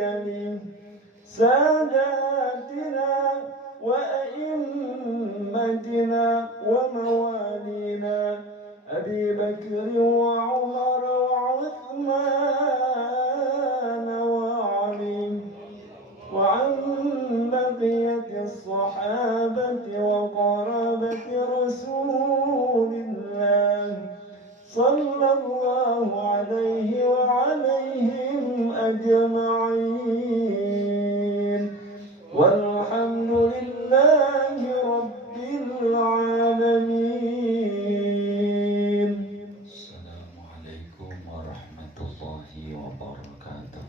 الجليل ساداتنا وأئمتنا وموالينا أبي بكر وعمر وعثمان وعلي وعن بقية الصحابة وقرابة رسول الله صلى الله عليه وعليهم أجمعين والحمد لله رب العالمين. السلام عليكم ورحمة الله وبركاته.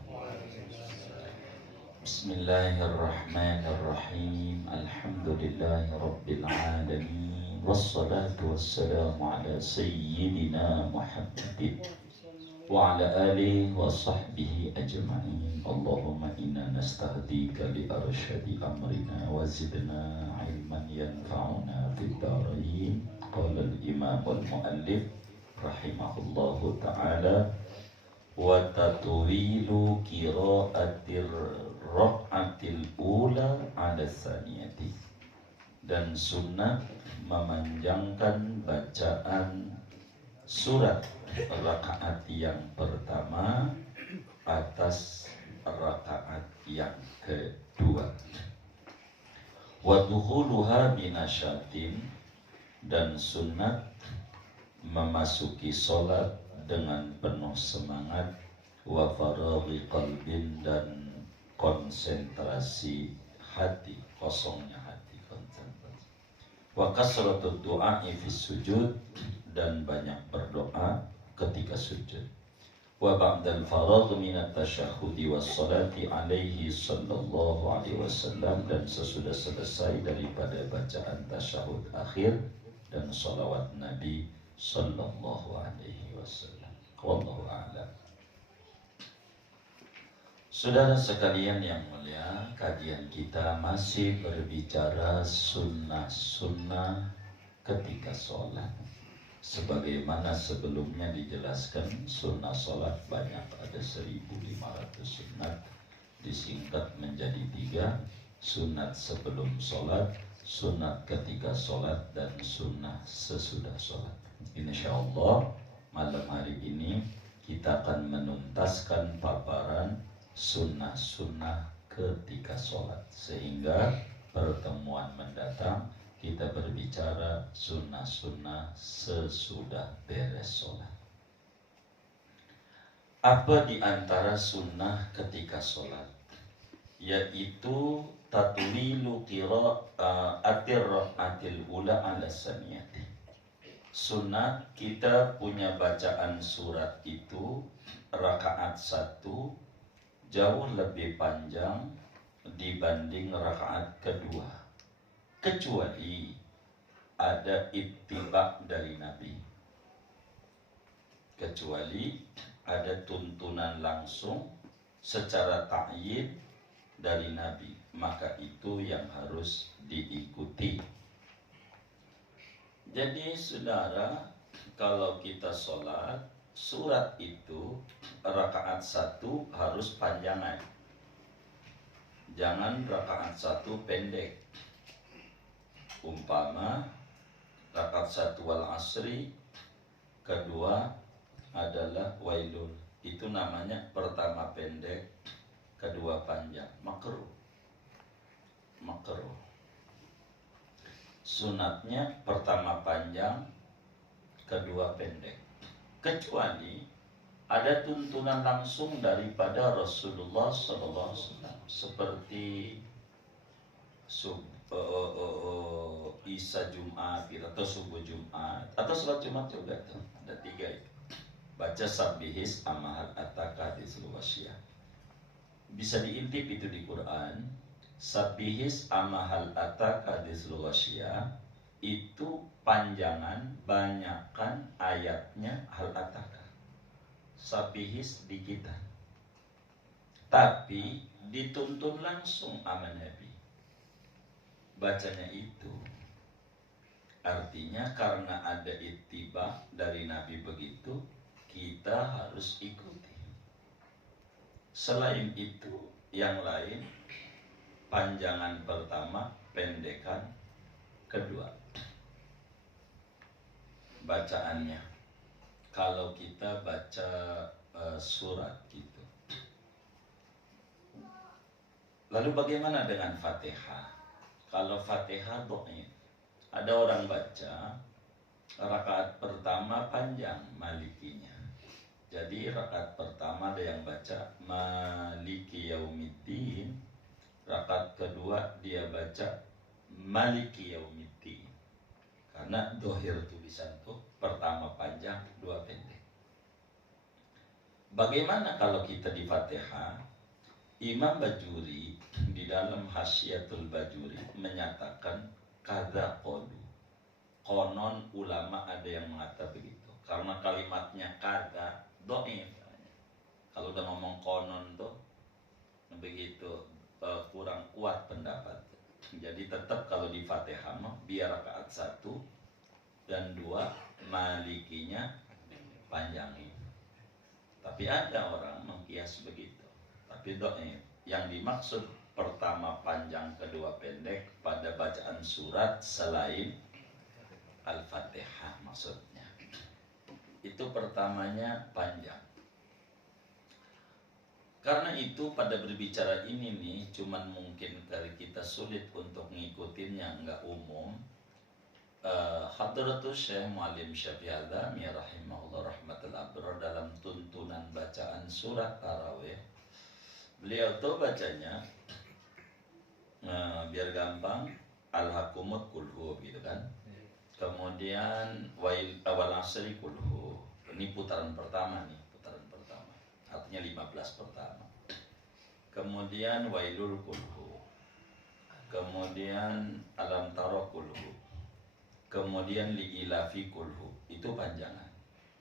بسم الله الرحمن الرحيم. الحمد لله رب العالمين والصلاة والسلام على سيدنا محمد وعلى آله وصحبه أجمعين. اللهم إنا نستهديك لأرشد أمرنا وزدنا علما ينفعنا في الدارين. قال الإمام المؤلف رحمه الله تعالى: وتطويل قراءة الركعة الأولى على الثانية. Dan sunnah memanjangkan bacaan surat rakaat yang pertama atas rakaat yang kedua. Wa dukhuluha binasyatin, dan sunat memasuki solat dengan penuh semangat, wa faraghi qalbin, dan konsentrasi hati, kosongnya hati, konsentrasi. Wa kasratud du'a'i fis sujud, dan banyak berdoa ketika sujud. Wa ba'dal faragh minat tasyahhudi was salati alaihi sallallahu alaihi wasallam, dan sesudah selesai daripada bacaan tasyahud akhir dan salawat Nabi sallallahu alaihi wasallam. Wallahu a'lam. Saudara sekalian yang mulia, kajian kita masih berbicara sunnah-sunnah ketika sholat. Sebagaimana sebelumnya dijelaskan, sunnah sholat banyak, ada 1500 sunat, disingkat menjadi 3: sunat sebelum sholat, sunat ketika sholat, dan sunnah sesudah sholat. Insyaallah malam hari ini kita akan menuntaskan paparan sunnah-sunnah ketika sholat, sehingga pertemuan mendatang kita berbicara sunnah-sunnah sesudah beres sholat. Apa di antara sunnah ketika sholat? Yaitu tatwilu qira'atir rak'atil ula ala saniyati. Sunnah kita punya bacaan surat itu rakaat 1 jauh lebih panjang dibanding rakaat kedua, kecuali ada ittiba dari Nabi, kecuali ada tuntunan langsung secara ta'yid dari Nabi, maka itu yang harus diikuti. Jadi saudara, kalau kita sholat, surat itu rakaat 1 harus panjangan, jangan rakaat 1 pendek. Umpama rakaat 1 wal asri, kedua adalah wailul, itu namanya pertama pendek, kedua panjang, makruh. Sunatnya pertama panjang, kedua pendek, kecuali ada tuntunan langsung daripada Rasulullah SAW, seperti Isa Jumat atau subuh Jumat atau sholat Jumat juga tuh. Ada 3 itu. Baca sabbihis amahal ataka di Sulawesi. Bisa diintip itu di Quran. Sabbihis amahal ataka di Sulawesi itu panjangan, banyakkan ayatnya hal ataka. Sabbihis di kita. Tapi dituntun langsung sama Nabi bacanya itu. Artinya karena ada ittiba dari Nabi begitu, kita harus ikuti. Selain itu, yang lain panjangan pertama, pendekan kedua. Bacaannya, kalau kita baca surat gitu. Lalu bagaimana dengan Fatihah? Kalau Fatihah dhaif, ada orang baca rakaat pertama panjang malikinya. Jadi rakaat pertama ada yang baca Maliki Yaumiddin, rakaat kedua dia baca Maliki Yaumiddin. Karena dohir tulisan tuh pertama panjang, dua pendek. Bagaimana kalau kita di Fatihah? Imam Bajuri di dalam Hasyiatul Bajuri menyatakan kada qalu. Konon ulama ada yang mengatakan begitu. Karena kalimatnya kada dhaif. Kalau udah ngomong konon tuh begitu kurang kuat pendapat. Jadi tetap kalau di Fatihah biar rakaat 1 dan 2 malikinya panjangin. Tapi ada orang mengkias begitu. Tapi yang dimaksud pertama panjang, kedua pendek pada bacaan surat selain Al-Fatihah maksudnya. Itu pertamanya panjang. Karena itu pada berbicara ini nih, cuman mungkin dari kita sulit untuk ngikutinnya, nggak umum. Hadratus Syekh Muallim Syafi'i Al-Adhami rahimahullah rahmatul abrar dalam tuntunan bacaan surat Tarawih, beliau tuh bacanya biar gampang Al-Hakumut kulhu gitu kan. Kemudian wal asri kulhu. Ini putaran pertama nih, putaran pertama. Artinya 15 pertama. Kemudian wailul kulhu. Kemudian alam taro kulhu. Kemudian li'ilafi kulhu. Itu panjangan.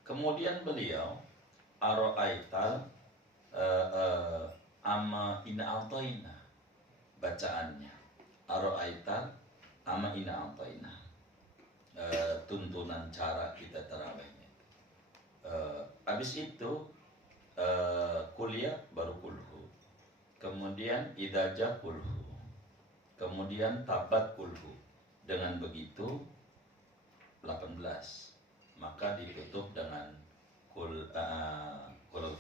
Kemudian beliau aro'aital ama ina a'toina bacaannya. Aro'aital ama ina a'toina. Tuntunan cara kita tarawihnya. Habis itu kuliah baru kulhu. Kemudian idaja kulhu. Kemudian tabat kulhu. Dengan begitu 18. Maka ditutup dengan kul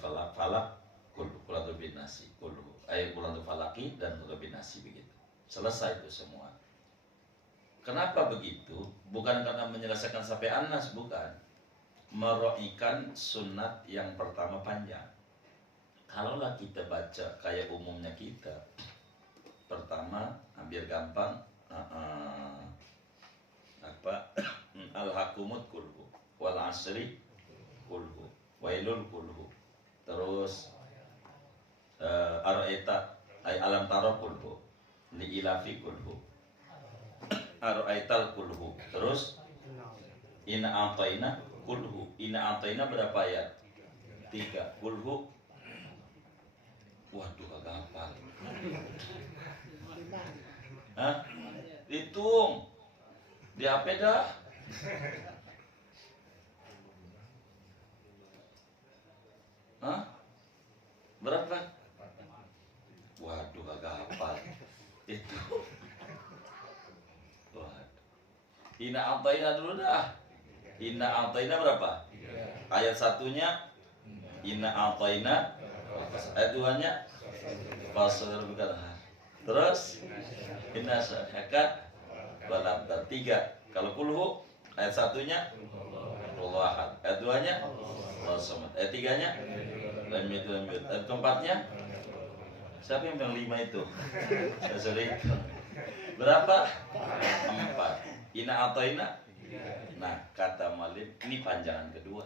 falak kulatu binasi kulhu. Kulatu falaki dan kulatu binasi begitu. Selesai itu semua. Kenapa begitu? Bukan karena menyelesaikan sampai An-Nas, bukan. Meroikan sunat yang pertama panjang. Kalaulah kita baca kayak umumnya kita, pertama hampir gampang Al-Hakumut kulhu, wal asri kulhu, wailul kulhu. Terus Aro'eta alam taro kulhu, li'ilafi kulhu, Aro'aital kulhu. Terus Inna a'toina kulhu. Inna a'toina berapa ayat? 3. Kulhu. Waduh agak hafal. Hah? Hitung. Di HP dah. Hah? Berapa? Waduh agak hafal. Itu. Inna a'taina dulu dah. Inna a'taina berapa? Ayat satunya Inna a'taina. Ayat 2-nya Fasir bukan. Terus Inna sa'akat Balabdar 3. Kalau kulhu ayat 1-nya Allah ahad. Ayat 2-nya Allah samad. Ayat 3-nya lam yalid walam yulad. Ayat 4-nya siapa yang bilang 5 itu? Saya sering. Berapa? 4. Ina atau ina? Nah, kata Malik, ini panjangan kedua.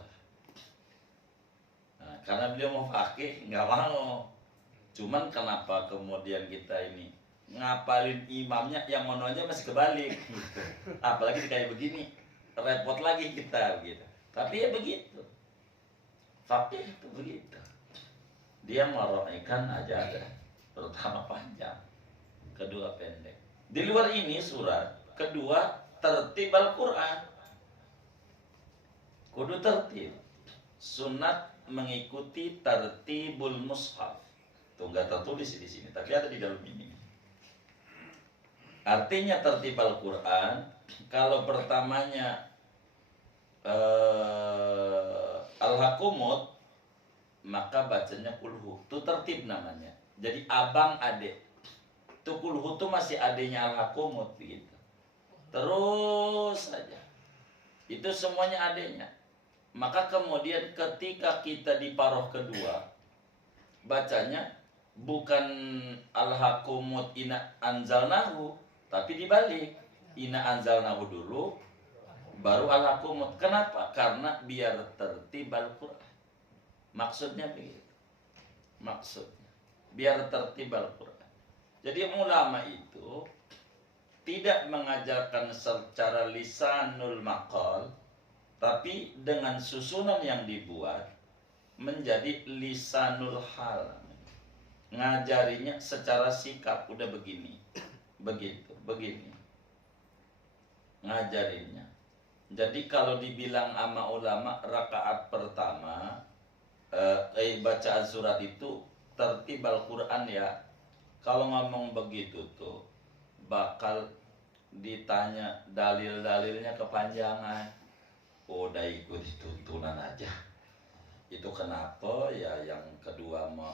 Nah, karena beliau mau fakih, nggak mau. Cuman kenapa kemudian kita ini ngapalin imamnya, yang mononya masih kebalik. Apalagi kayak begini, repot lagi kita gitu. Tapi ya begitu. Fakih itu begitu. Dia meroikan aja ada. Pertama panjang, kedua pendek. Di luar ini surat kedua tertib Al-Quran. Kudu tertib. Sunat mengikuti tertibul mushaf. Tuh nggak tertulis di sini, tapi ada di dalam ini. Artinya tertib Al-Quran, kalau pertamanya Al-Hakumut, maka bacanya kulhu. Itu tertib namanya. Jadi abang adek. Itu kulhu itu masih adenya Al-Hakumut begitu. Terus saja. Itu semuanya adanya. Maka kemudian ketika kita di paroh kedua, bacanya bukan Al-Hakumut ina anzalnahu, tapi dibalik. Ina anzalnahu dulu, baru Al-Hakumut. Kenapa? Karena biar tertib Al-Quran. Maksudnya begitu. Maksudnya biar tertib Al-Quran. Jadi ulama itu tidak mengajarkan secara lisanul maqal, tapi dengan susunan yang dibuat menjadi lisanul hal. Ngajarinya secara sikap, udah begini, begitu, begini. Ngajarinnya. Jadi kalau dibilang sama ulama rakaat pertama bacaan surat itu tertib Al-Quran ya. Kalau ngomong begitu tuh bakal ditanya dalil-dalilnya kepanjangan. Udah ikuti tuntunan aja. Itu kenapa ya yang kedua mah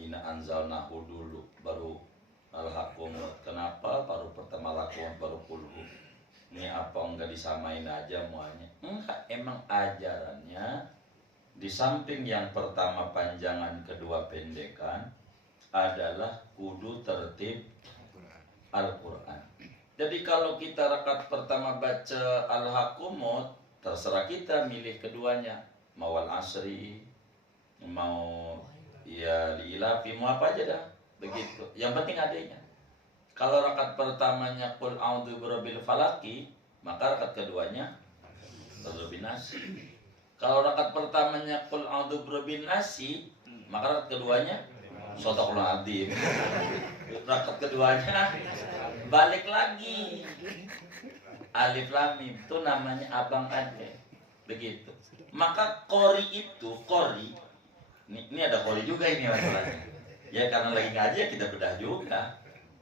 ina anzalnahu dulu baru Al-Hakumut. Kenapa baru pertama Al-Hakumut baru kulhu? Ini apa enggak disamain aja muanya? Enggak, emang ajarannya di samping yang pertama panjangan, kedua pendekan adalah kudu tertib Al-Quran. Jadi kalau kita rakaat pertama baca Al-Hakumut, terserah kita milih keduanya. Mau Al-Asri, mau ya Liilafi, mau apa aja dah. Begitu. Yang penting adanya. Kalau rakaat pertamanya Qul a'udzu birabbil falaki, maka rakaat keduanya Qul nasi. Kalau rakaat pertamanya Qul a'udzu birabbin nasi, maka rakaat keduanya Shadaqul Adzim. Rakaat keduanya balik lagi Alif Lam Mim, itu namanya abang ade. Begitu. Maka qori itu, qori ini ada qori juga ini masalahnya. Ya karena lagi ngaji ya kita bedah juga.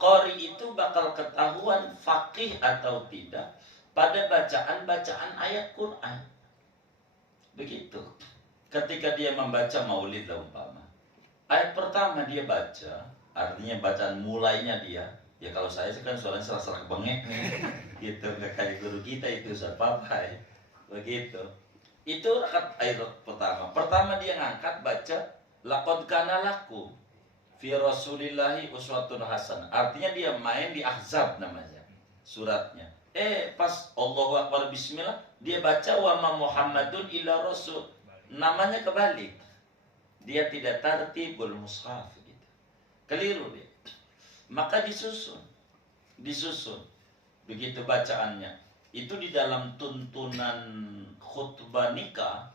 Qori itu bakal ketahuan faqih atau tidak pada bacaan-bacaan ayat Quran. Begitu. Ketika dia membaca maulid lah umpama, ayat pertama dia baca, artinya bacaan mulainya dia. Ya kalau saya kan suaranya serasa bengek nih, gitu. Nggak kayak guru kita itu Ustaz Papai. Begitu. Itu rakaat ayat pertama. Pertama dia ngangkat baca laqad kana lakum fi rasulillahi uswatun hasanah. Artinya dia main di Ahzab namanya suratnya. Pas Allahu Akbar bismillah dia baca wa ma Muhammadun illa rasul. Namanya kebalik. Dia tidak tartibul mushaf gitu. Keliru dia. Maka disusun. Begitu bacaannya. Itu di dalam tuntunan khutbah nikah,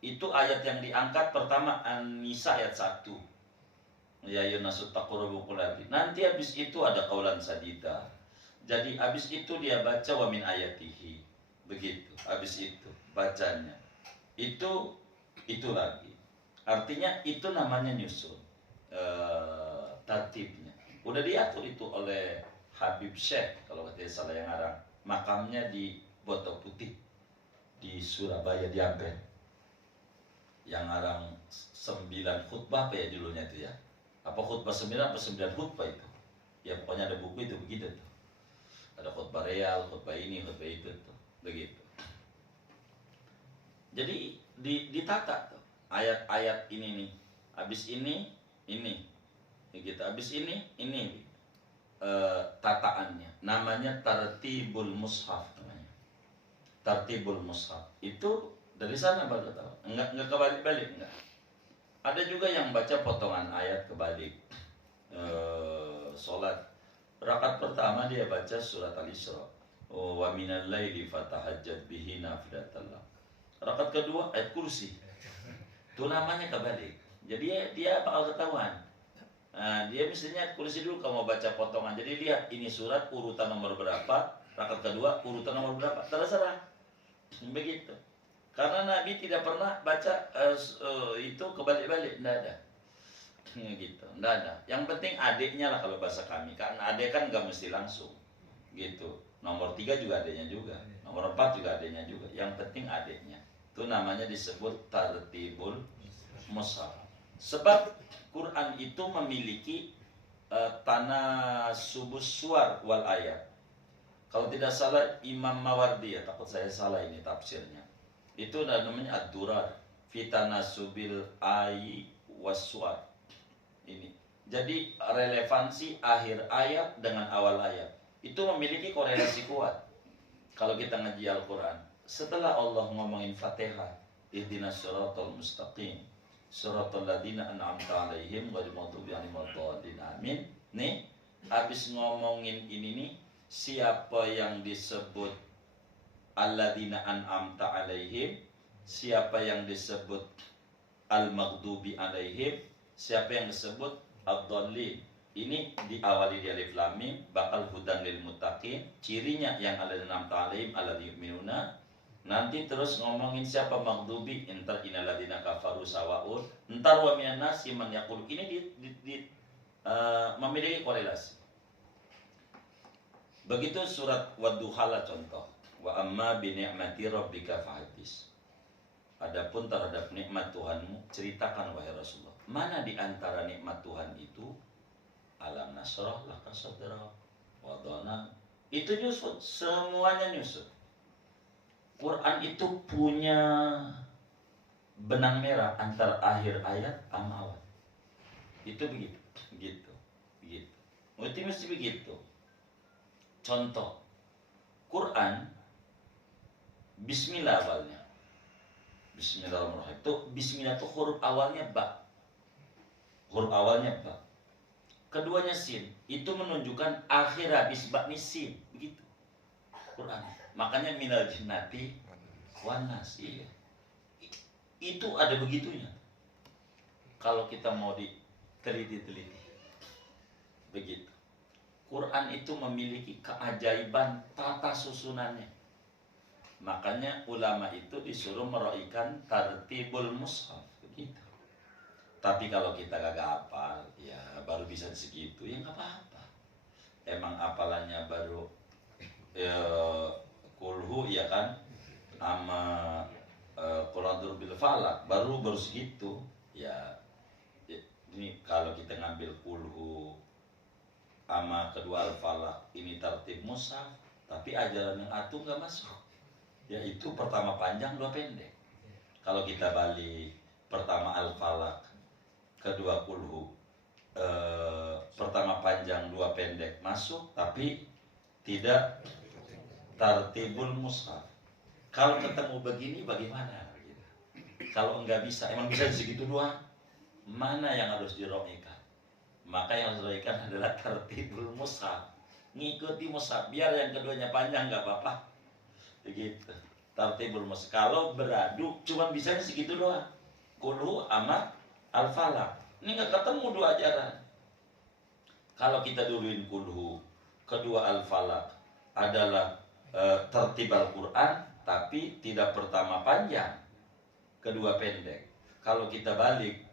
itu ayat yang diangkat pertama An-Nisa ayat 1. Ya yunasut taqurrubu qulabi. Nanti habis itu ada qaulan sadida. Jadi habis itu dia baca wa min ayatihi. Begitu. Habis itu bacanya. Itu lagi. Artinya itu namanya nyusun. Tertibnya. Udah diatur itu oleh Habib Syekh kalau katanya salah yang ngarang. Makamnya di Botok Putih di Surabaya di Ampel. Yang ngarang 9 khutbah apa ya dulunya itu ya? Apa khutbah 9 apa 9 khutbah itu? Ya pokoknya ada buku itu begitu tuh. Ada khutbah real, khutbah ini, khutbah itu tuh. Begitu. Jadi ditata tuh ayat-ayat ini nih. Habis ini. Begitu. Habis ini. Tataannya namanya tartibul mushaf namanya. Tartibul mushaf itu dari sana baru tahu. Enggak kebalik-balik enggak. Ada juga yang baca potongan ayat kebalik. Salat rakaat pertama dia baca surat Al-Isra. Wa minal laili fatahajjat bihi nafilatallah. Rakaat kedua ayat kursi. Itu namanya kebalik. Jadi dia bakal ketahuan. Dia misalnya kursi dulu kalau mau baca potongan. Jadi lihat ini surat urutan nomor berapa, rakaat kedua urutan nomor berapa, terserah. Begitu. Karena Nabi tidak pernah baca itu kebalik-balik, tidak ada. gitu. Nggak ada. Yang penting adiknya lah kalau bahasa kami. Karena adik kan nggak mesti langsung gitu. Nomor 3 juga adiknya juga. Nomor 4 juga adiknya juga. Yang penting adiknya. Itu namanya disebut tartibul mushaf. Sebab Quran itu memiliki tanah subus suar wal ayat. Kalau tidak salah Imam Mawardi, ya takut saya salah ini tafsirnya. Itu namanya ad-durar fi tanasubil ayi waswar. Ini. Jadi relevansi akhir ayat dengan awal ayat itu memiliki korelasi kuat. Kalau kita ngaji Al-Qur'an, setelah Allah ngomongin Fatihah, ihdinas siratal mustaqim, siratal ladzina an'amta 'alaihim ghairil maghdubi 'alaihim waladdallin. Amin. Nih, habis ngomongin ini nih, siapa yang disebut alladzina an'amta 'alaihim, siapa yang disebut al-maghdubi 'alaihim, siapa yang disebut ad-dhallin. Ini diawali di alif lam mim, bakal hudan lil muttaqin, cirinya yang alladzina an'amta 'alaihim alladzina yu'minuna. Nanti terus ngomongin siapa maghdubi, entar innalladzina kafaru sawaun, entar wa minan nasi man yaqul. Ini memiliki korelasi. Begitu surat Wadduha contoh. Wa amma bi ni'mati rabbika fahaddits. Adapun terhadap nikmat Tuhanmu, ceritakan wahai Rasulullah. Mana di antara nikmat Tuhan itu? Alam nasrah laka sadrak wa wadana. Itu nyusut, semuanya nyusut. Quran itu punya benang merah antara akhir ayat sama awal. Itu begitu, begitu, begitu. Mesti begitu. Contoh, Quran, Bismillah awalnya. Bismillahirrahmanirrahim. Itu Bismillah itu huruf awalnya ba. Huruf awalnya ba. Keduanya sin. Itu menunjukkan akhir habis ba ini sin. Begitu. Quran. Makanya minal jinnati wan nas. Iya. Itu ada begitunya. Kalau kita mau diteliti-teliti. Begitu. Quran itu memiliki keajaiban tata susunannya. Makanya ulama itu disuruh meroikan tartibul mushaf begitu. Tapi kalau kita gak hafal, ya baru bisa segitu, ya nggak apa-apa. Emang hafalannya baru kulhu ya kan, sama quladur bil falak baru segitu. Ya ini kalau kita ngambil kulhu sama kedua al-falak ini tertib mushaf, tapi ajaran yang atu nggak masuk. Yaitu pertama panjang dua pendek. Kalau kita balik pertama al-falak, kedua kulhu, pertama panjang dua pendek masuk, tapi tidak tartibul mushaf. Kalau ketemu begini bagaimana? Kalau enggak bisa, emang bisa segitu doang. Mana yang harus diroikan? Maka yang harus diroikan adalah tartibul mushaf. Ngikuti mushaf, biar yang keduanya panjang nggak apa-apa. Begitu. Tartibul mushaf. Kalau beradu cuma bisa segitu doang. Kulhu sama al-falaq. Ini nggak ketemu dua ajaran. Kalau kita duluin kulhu, kedua al-falaq adalah tertib Al-Quran, tapi tidak pertama panjang, kedua pendek. Kalau kita balik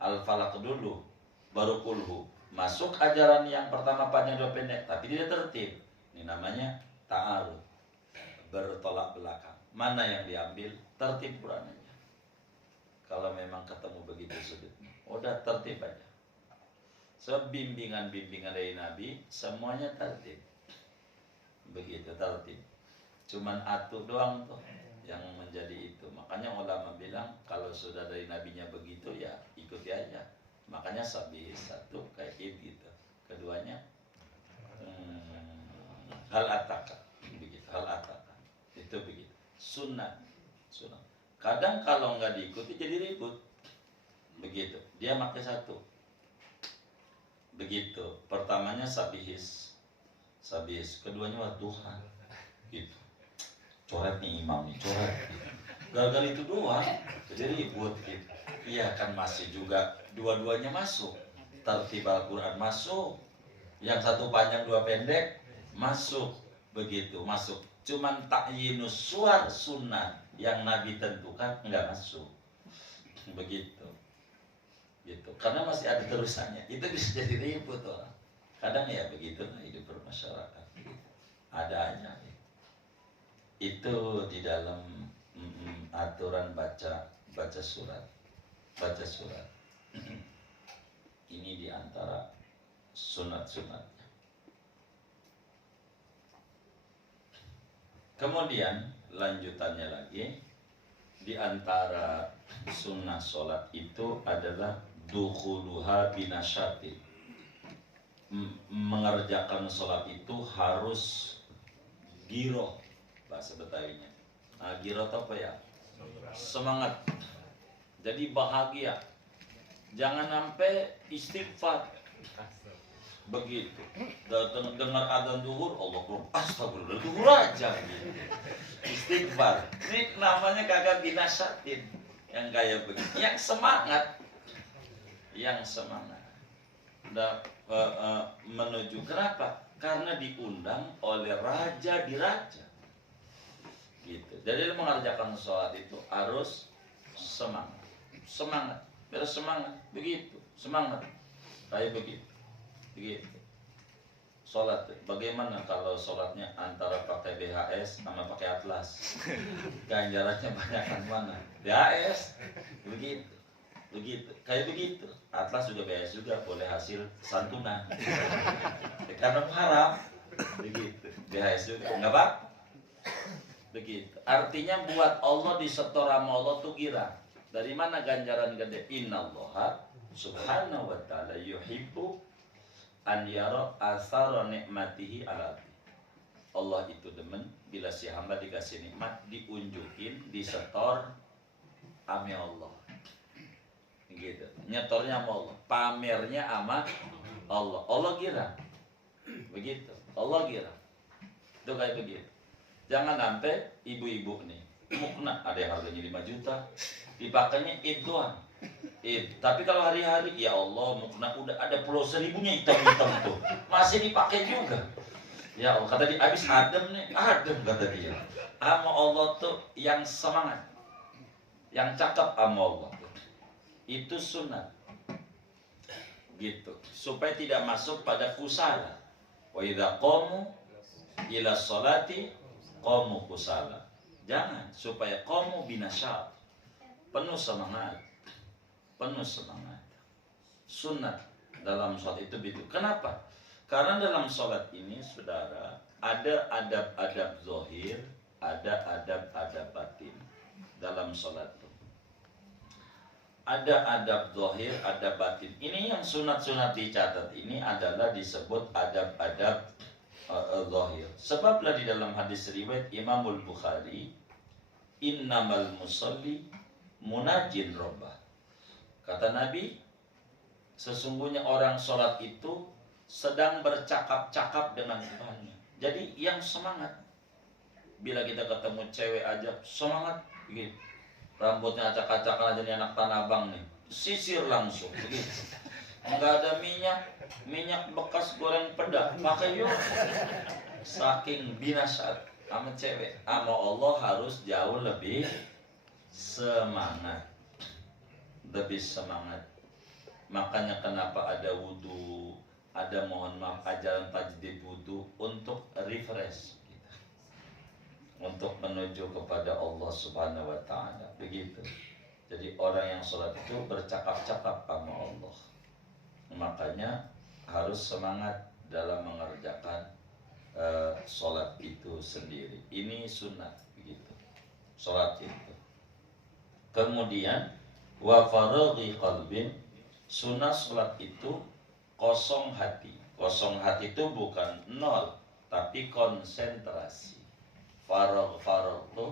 al-falaq dulu, baru kulhu, masuk ajaran yang pertama panjang dua pendek, tapi tidak tertib. Ini namanya ta'arud, bertolak belakang. Mana yang diambil? Tertib Quran aja. Kalau memang ketemu begitu sulit, udah tertib aja. Bimbingan-bimbingan dari Nabi semuanya tertib. Begitu tertib. Cuman atu doang tuh yang menjadi itu. Makanya ulama bilang kalau sudah dari nabinya begitu ya ikuti aja. Makanya sabih satu kayak gitu. Keduanya hal ataka begitu. Hal ataka itu begitu. Sunnah. Kadang kalau nggak diikuti jadi ribut. Begitu. Dia pakai satu. Begitu. Pertamanya sabihis. Keduanya wadduha. Gitu. Coret nih imam nih, coret. Gara-gara itu doang, jadi ribut gitu. Iya kan masih juga dua-duanya masuk. Tertib Al-Quran masuk. Yang satu panjang dua pendek masuk. Begitu masuk. Cuman ta'yinus suar sunnah yang Nabi tentukan enggak masuk. Begitu. gitu. Karena masih ada terusannya. Itu bisa jadi ribut orang. Kadang ya begitu lah hidup bermasyarakat. Gitu. Ada aja. Gitu. Itu di dalam aturan baca surat. Baca surat. Ini di antara sunat-sunatnya. Kemudian lanjutannya lagi, di antara sunnah sholat itu adalah dukhuluha binasyatin. Mengerjakan sholat itu harus giroh, bahasa Betawinya. Nah, giroh itu apa ya? Semangat. Jadi bahagia. Jangan sampai istighfar. Begitu. Dengar adzan zuhur, Allah astagfirullah, zuhur aja gitu. Istighfar. Ini namanya kagak binasyatin. Yang kayak begitu. Yang semangat. Yang semangat. Menuju kenapa? Karena diundang oleh raja di raja. Gitu. Jadi mengerjakan sholat itu harus semangat. Semangat. Biar semangat. Begitu. Semangat. Kayak begitu. Begitu. Sholat, bagaimana kalau sholatnya antara pakai BHS sama pakai Atlas? Ganjarannya banyakkan mana? BHS, begitu, begitu, kayak begitu. Atlas juga BHS juga boleh hasil santunan, karena haram, begitu. BHS juga, nggak apa? Begitu. Artinya buat Allah disetor sama Allah tuh kira. Dari mana ganjaran gede? Innallaha subhanahu wa ta'ala yuhibbu an yara athara nikmatihi ala abdi. Allah itu demen bila si hamba dikasih nikmat diunjukin, disetor ame Allah. Gitu. Nyetornya sama Allah, pamernya sama Allah. Allah kira. Begitu. Allah kira. Itu kayak begitu. Jangan sampai ibu-ibu nih, mukna ada yang harganya 5 juta, dipakainya itu doang. Tapi kalau hari-hari, ya Allah, mukna udah ada pulau seribunya hitam-hitam tuh, masih dipakai juga. Ya Allah, kata dia, habis adem nih, adem kata dia. Sama Allah tuh yang semangat, yang cakep sama Allah. Itu sunat. Gitu, supaya tidak masuk pada kusala. Wa idza qamu ila sholati qamu kusala. Jangan, supaya qamu binasyat. Penuh semangat. Penuh semangat. Sunat dalam sholat itu begitu. Kenapa? Karena dalam sholat ini, saudara, ada adab-adab zahir, ada adab-adab batin dalam sholat itu. Ada adab zahir, ada batin. Ini yang sunat-sunat dicatat ini adalah disebut adab-adab zahir. Sebablah di dalam hadis riwayat Imamul Bukhari, innamal musalli munajin rabbah. Kata Nabi, sesungguhnya orang sholat itu sedang bercakap-cakap dengan Tuhannya. Jadi yang semangat. Bila kita ketemu cewek aja, semangat. Begitu. Rambutnya acak-acakan aja nih anak Tanah Abang nih. Sisir langsung. Begitu. Enggak ada minyak bekas goreng peda. Pakai yuk. Saking binasat sama cewek. Sama Allah harus jauh lebih semangat. Lebih semangat. Makanya kenapa ada wudhu, ada mohon maaf ajaran tajdid wudhu untuk refresh kita, untuk menuju kepada Allah Subhanahu wa Ta'ala. Begitu. Jadi orang yang sholat itu bercakap-cakap sama Allah. Makanya harus semangat dalam mengerjakan sholat itu sendiri. Ini sunnah begitu. Sholat itu. Kemudian wa faraghi qalbin, sunnah sholat itu kosong hati. Kosong hati itu bukan nol, tapi konsentrasi. Faragh itu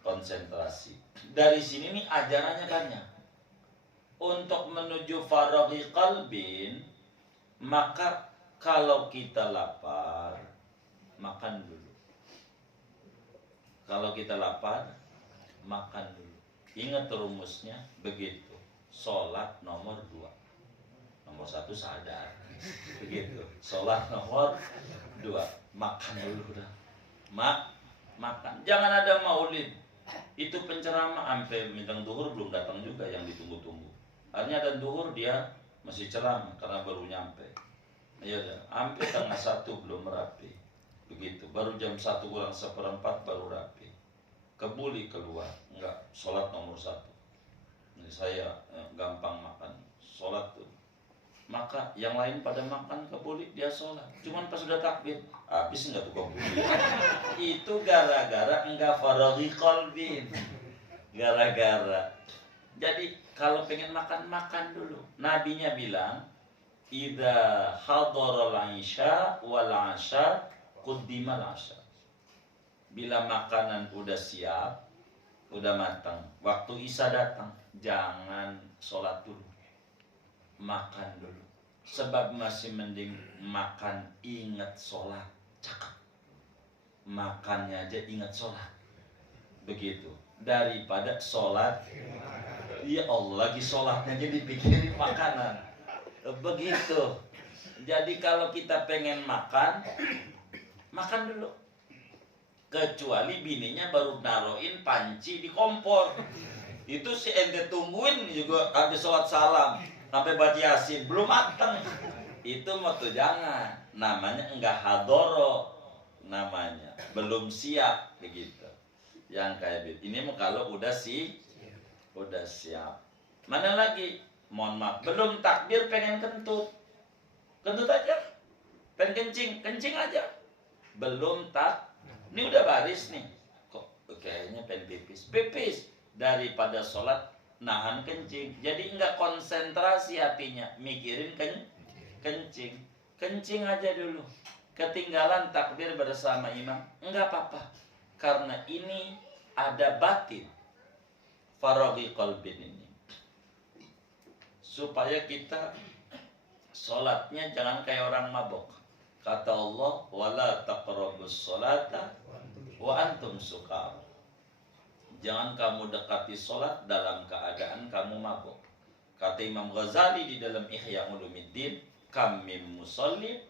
konsentrasi. Dari sini nih ajarannya banyak. Untuk menuju faraghi qalbin, maka kalau kita lapar, makan dulu. Kalau kita lapar, makan dulu. Ingat rumusnya begitu. Sholat nomor 2. Nomor 1 sadar. Begitu. Sholat nomor 2. Makan dulu dah. Makan. Jangan ada maulid. Itu penceramah sampai bintang duhur belum datang juga yang ditunggu-tunggu. Akhirnya dan duhur dia masih ceramah karena baru nyampe. Ya udah, hampir tengah 1 belum rapi. Begitu, baru jam 1 kurang 1/4 baru rapi. Kebuli keluar, enggak, sholat nomor 1. Ini saya gampang makan, sholat tuh. Maka yang lain pada makan kebuli, dia sholat. Cuman pas sudah takbir, habis enggak tuh kebuli. Itu gara-gara enggak faraghi qalbin. Gara-gara. Jadi kalau pengen makan, makan dulu. Nabinya bilang, idza hadaral isya wal asya quddimal asya. Bila makanan udah siap, udah matang, waktu isya datang, jangan sholat dulu, makan dulu. Sebab masih mending makan ingat sholat, cakep. Makannya aja ingat sholat, begitu. Daripada sholat, ya Allah lagi sholatnya jadi pikirin makanan, begitu. Jadi kalau kita pengen makan, makan dulu. Kecuali bininya baru naruhin panci di kompor, itu si ente tungguin juga habis sholat salam sampai baca yasin belum mateng, itu mau tuh jangan, namanya enggak hadoro, namanya belum siap, begitu. Yang kayak gitu ini mau kalau udah siap. Mana lagi, mohon maaf, belum takbir pengen kentut aja, pengen kencing aja, belum tak. Ini udah baris nih, kok kayaknya pengen pipis. Daripada sholat nahan kencing, jadi nggak konsentrasi hatinya, mikirin kencing aja dulu. Ketinggalan takbir bersama imam, nggak apa-apa, karena ini ada batin faraghi qalbin ini, supaya kita sholatnya jangan kayak orang mabok. Kata Allah, wala taqrabus sholata wa antum sukar. Jangan kamu dekati sholat dalam keadaan kamu mabuk. Kata Imam Ghazali di dalam Ihya Ulumuddin, kam min musallin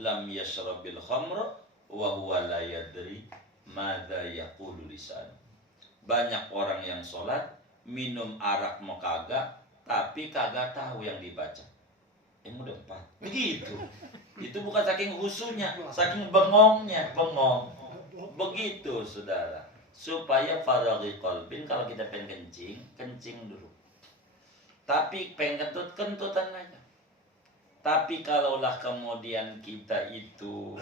lam yashrabil khamra wa huwa la yadri madza yaqulu lisan. Banyak orang yang sholat minum arak mau kagak, tapi kagak tahu yang dibaca. Udah 4. Begitu. Itu bukan saking khusyuknya, saking bengongnya, bengong. Begitu, saudara. Supaya faraghi qalbin, kalau kita pengen kencing dulu. Tapi pengen kentutan aja. Tapi kalaulah kemudian kita itu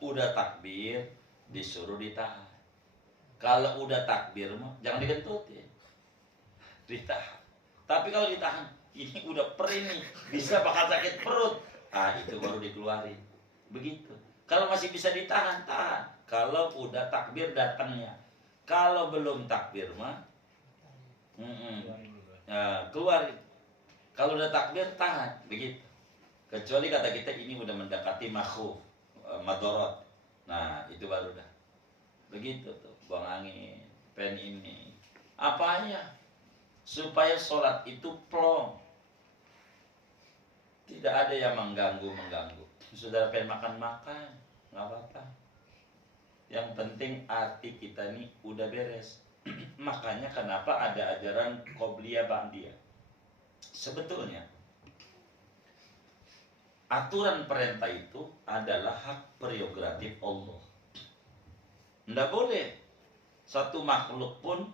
udah takbir, disuruh ditahan. Kalau udah takbir mah jangan dikentut ya. Ditahan. Tapi kalau ditahan, ini udah perih nih, bisa bakal sakit perut. Itu baru dikeluarin. Begitu. Kalau masih bisa ditahan, tahan. Kalau udah takbir datangnya. Kalau belum takbir mah, keluarin. Kalau udah takbir, tahan. Begitu. Kecuali kata kita ini udah mendekati makhuf, madorot. Nah, itu baru dah. Begitu tuh, buang angin, pen ini. Apanya? Supaya sholat itu plong. Tidak ada yang mengganggu. Sudah pengen makan, nggak apa-apa. Yang penting hati kita nih udah beres. Makanya kenapa ada ajaran qobliyah ba'diyah. Sebetulnya aturan perintah itu adalah hak prerogatif Allah. Nggak boleh satu makhluk pun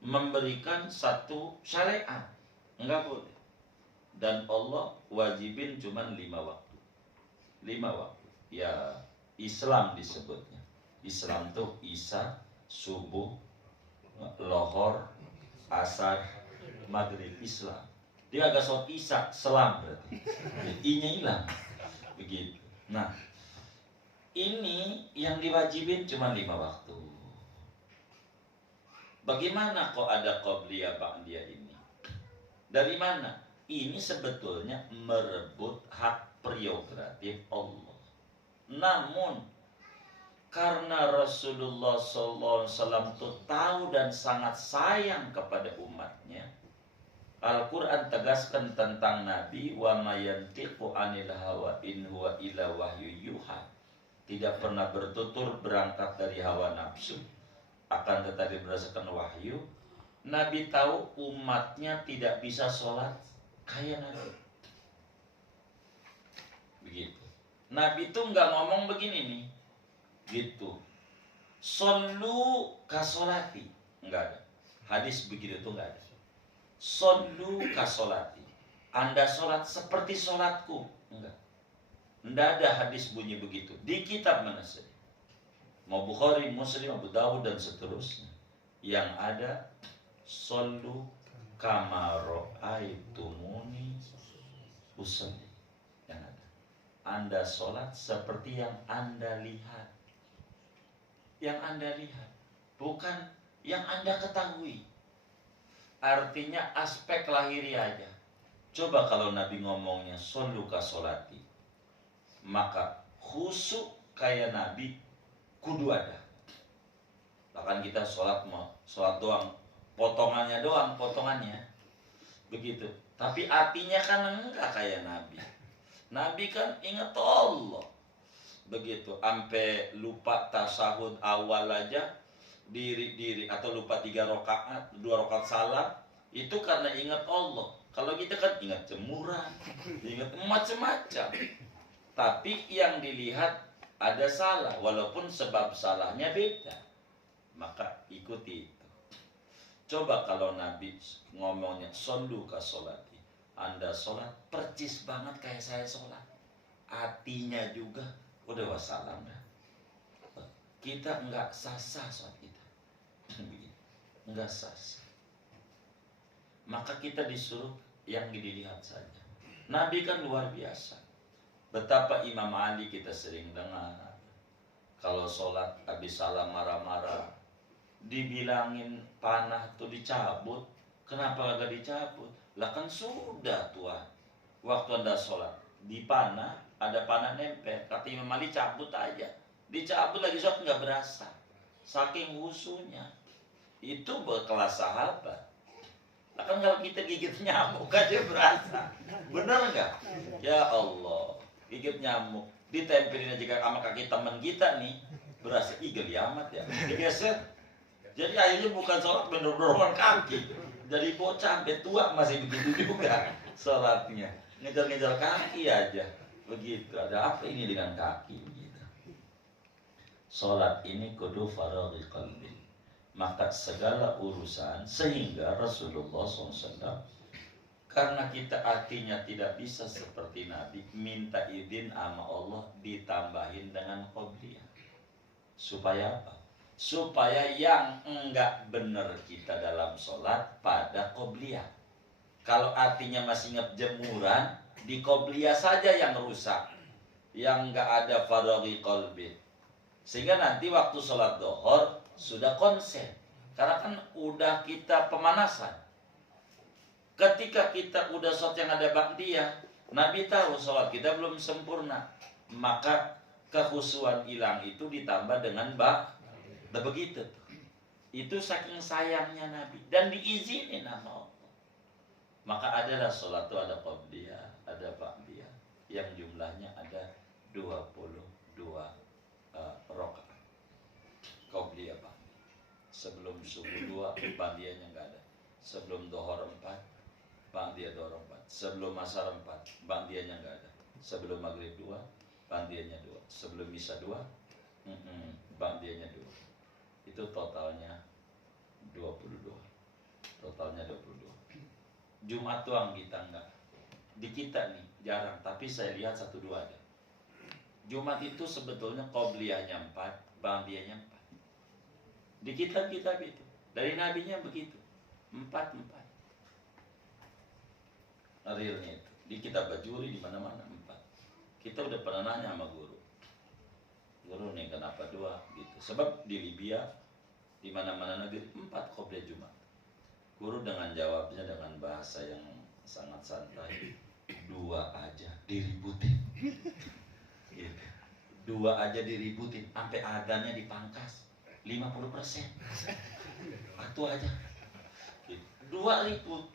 memberikan satu syariat, nggak boleh. Dan Allah wajibin cuman 5 waktu. 5 waktu. Ya Islam disebutnya. Islam tuh Isya, subuh, lohor, asar, maghrib, Islam. Dia agak sholat Isya, selam berarti. I-nya hilang. Begitu. Nah, ini yang diwajibin cuma 5 waktu. Bagaimana kok ada qobliyah ba'diyah ini? Dari mana? Ini sebetulnya merebut hak prerogatif Allah. Namun karena Rasulullah SAW itu tahu dan sangat sayang kepada umatnya, Al-Quran tegaskan tentang Nabi, wa ma yantiqu anil hawa in huwa illa wahyu yuha. Tidak pernah bertutur berangkat dari hawa nafsu, akan tetapi berdasarkan wahyu. Nabi tahu umatnya tidak bisa sholat kayak Nabi. Begitu. Nabi tuh nggak ngomong begini nih, gitu. Solu kasolati, nggak ada. Hadis begitu tuh nggak ada. Solu kasolati, Anda sholat seperti sholatku, enggak. Nggak ada hadis bunyi begitu di kitab mana saja. Mau Bukhari, Muslim, Abu Dawud dan seterusnya. Yang ada solu kamaro aitumuni usalli. Yang ada, Anda sholat seperti yang Anda lihat. Yang Anda lihat, bukan yang Anda ketahui. Artinya aspek lahiri aja. Coba kalau Nabi ngomongnya solu kasolati, maka khusyuk kayak Nabi kudu ada. Bahkan kita sholat doang, potongannya begitu. Tapi artinya kan enggak kayak Nabi. Nabi kan ingat Allah, begitu. Sampai lupa tasahud awal aja, diri atau lupa 3 rakaat, 2 rakaat salam, itu karena ingat Allah. Kalau kita kan ingat jemuran, ingat macam-macam. Tapi yang dilihat ada salah, walaupun sebab salahnya beda, maka ikuti itu. Coba kalau Nabi ngomongnya solu kasolati, Anda sholat percis banget kayak saya sholat, hatinya juga udah wassalam dah. Kita enggak sah-sah sholat kita, enggak sah-sah. Maka kita disuruh yang dilihat saja. Nabi kan luar biasa. Betapa Imam Ali kita sering dengar, kalau sholat habis salam marah-marah, dibilangin panah tuh dicabut. Kenapa agak dicabut? Lah kan sudah Tuhan, waktu Anda sholat di panah, ada panah nempel. Kata Imam Ali, cabut aja. Dicabut lagi sholat nggak berasa, saking husunya. Itu berkelas sahabat. Lah kan kalau kita gigit nyamuk aja berasa, bener nggak? Ya Allah, gigit nyamuk, ditempelin aja sama kaki teman kita nih, berasa geli amat ya, digeser. Jadi akhirnya bukan sholat bener-bener kaki, dari bocah sampai tua masih begitu juga sholatnya, ngejar-ngejar kaki aja, begitu. Ada apa ini dengan kaki begitu? Sholat ini kudu faraghi qalbi, maka segala urusan, sehingga Rasulullah SAW, karena kita artinya tidak bisa seperti Nabi, minta izin sama Allah ditambahin dengan qobliyah. Supaya apa? Supaya yang enggak benar kita dalam sholat pada qobliyah. Kalau artinya masih ingat jemuran, di qobliyah saja yang rusak, yang enggak ada faraghi qalbi. Sehingga nanti waktu sholat dohor sudah konsen, karena kan udah kita pemanasan. Ketika kita udah sholat yang ada ba'diyah, Nabi tahu sholat kita belum sempurna, maka kekhusyuan hilang itu ditambah dengan begitu. Itu saking sayangnya Nabi, dan diizinin sama Allah. Maka adalah sholat itu ada qabliyah, ada ba'diyah, yang jumlahnya ada 22 rakaat. Qabliyah ba'diyah. Sebelum subuh 2, ba'diyahnya enggak ada. Sebelum dohor 4, ba'diyah dohor 4. Sebelum asar 4, ba'diyahnya enggak ada. Sebelum maghrib 2, ba'diyahnya 2. Sebelum isya 2, ba'diyahnya 2. Itu totalnya 22. Totalnya 22. Jumat doang kita enggak. Di kita nih jarang, tapi saya lihat 1-2 ada. Jumat itu sebetulnya qobliyahnya 4, ba'diyahnya 4. Di kitab-kitab itu, dari nabinya begitu. 4. Realnya itu. Di kitab Bajuri di mana-mana 4. Kita udah pernah nanya sama guru. Guru nih kenapa 2 gitu. Sebab di Libya, di mana-mana negeri 4 qobliyah Jumat. Guru dengan jawabnya dengan bahasa yang sangat santai. 2 aja diributin. Gitu. 2 aja diributin, sampai adanya dipangkas 50%. Satu aja. Gitu. 2 ribut.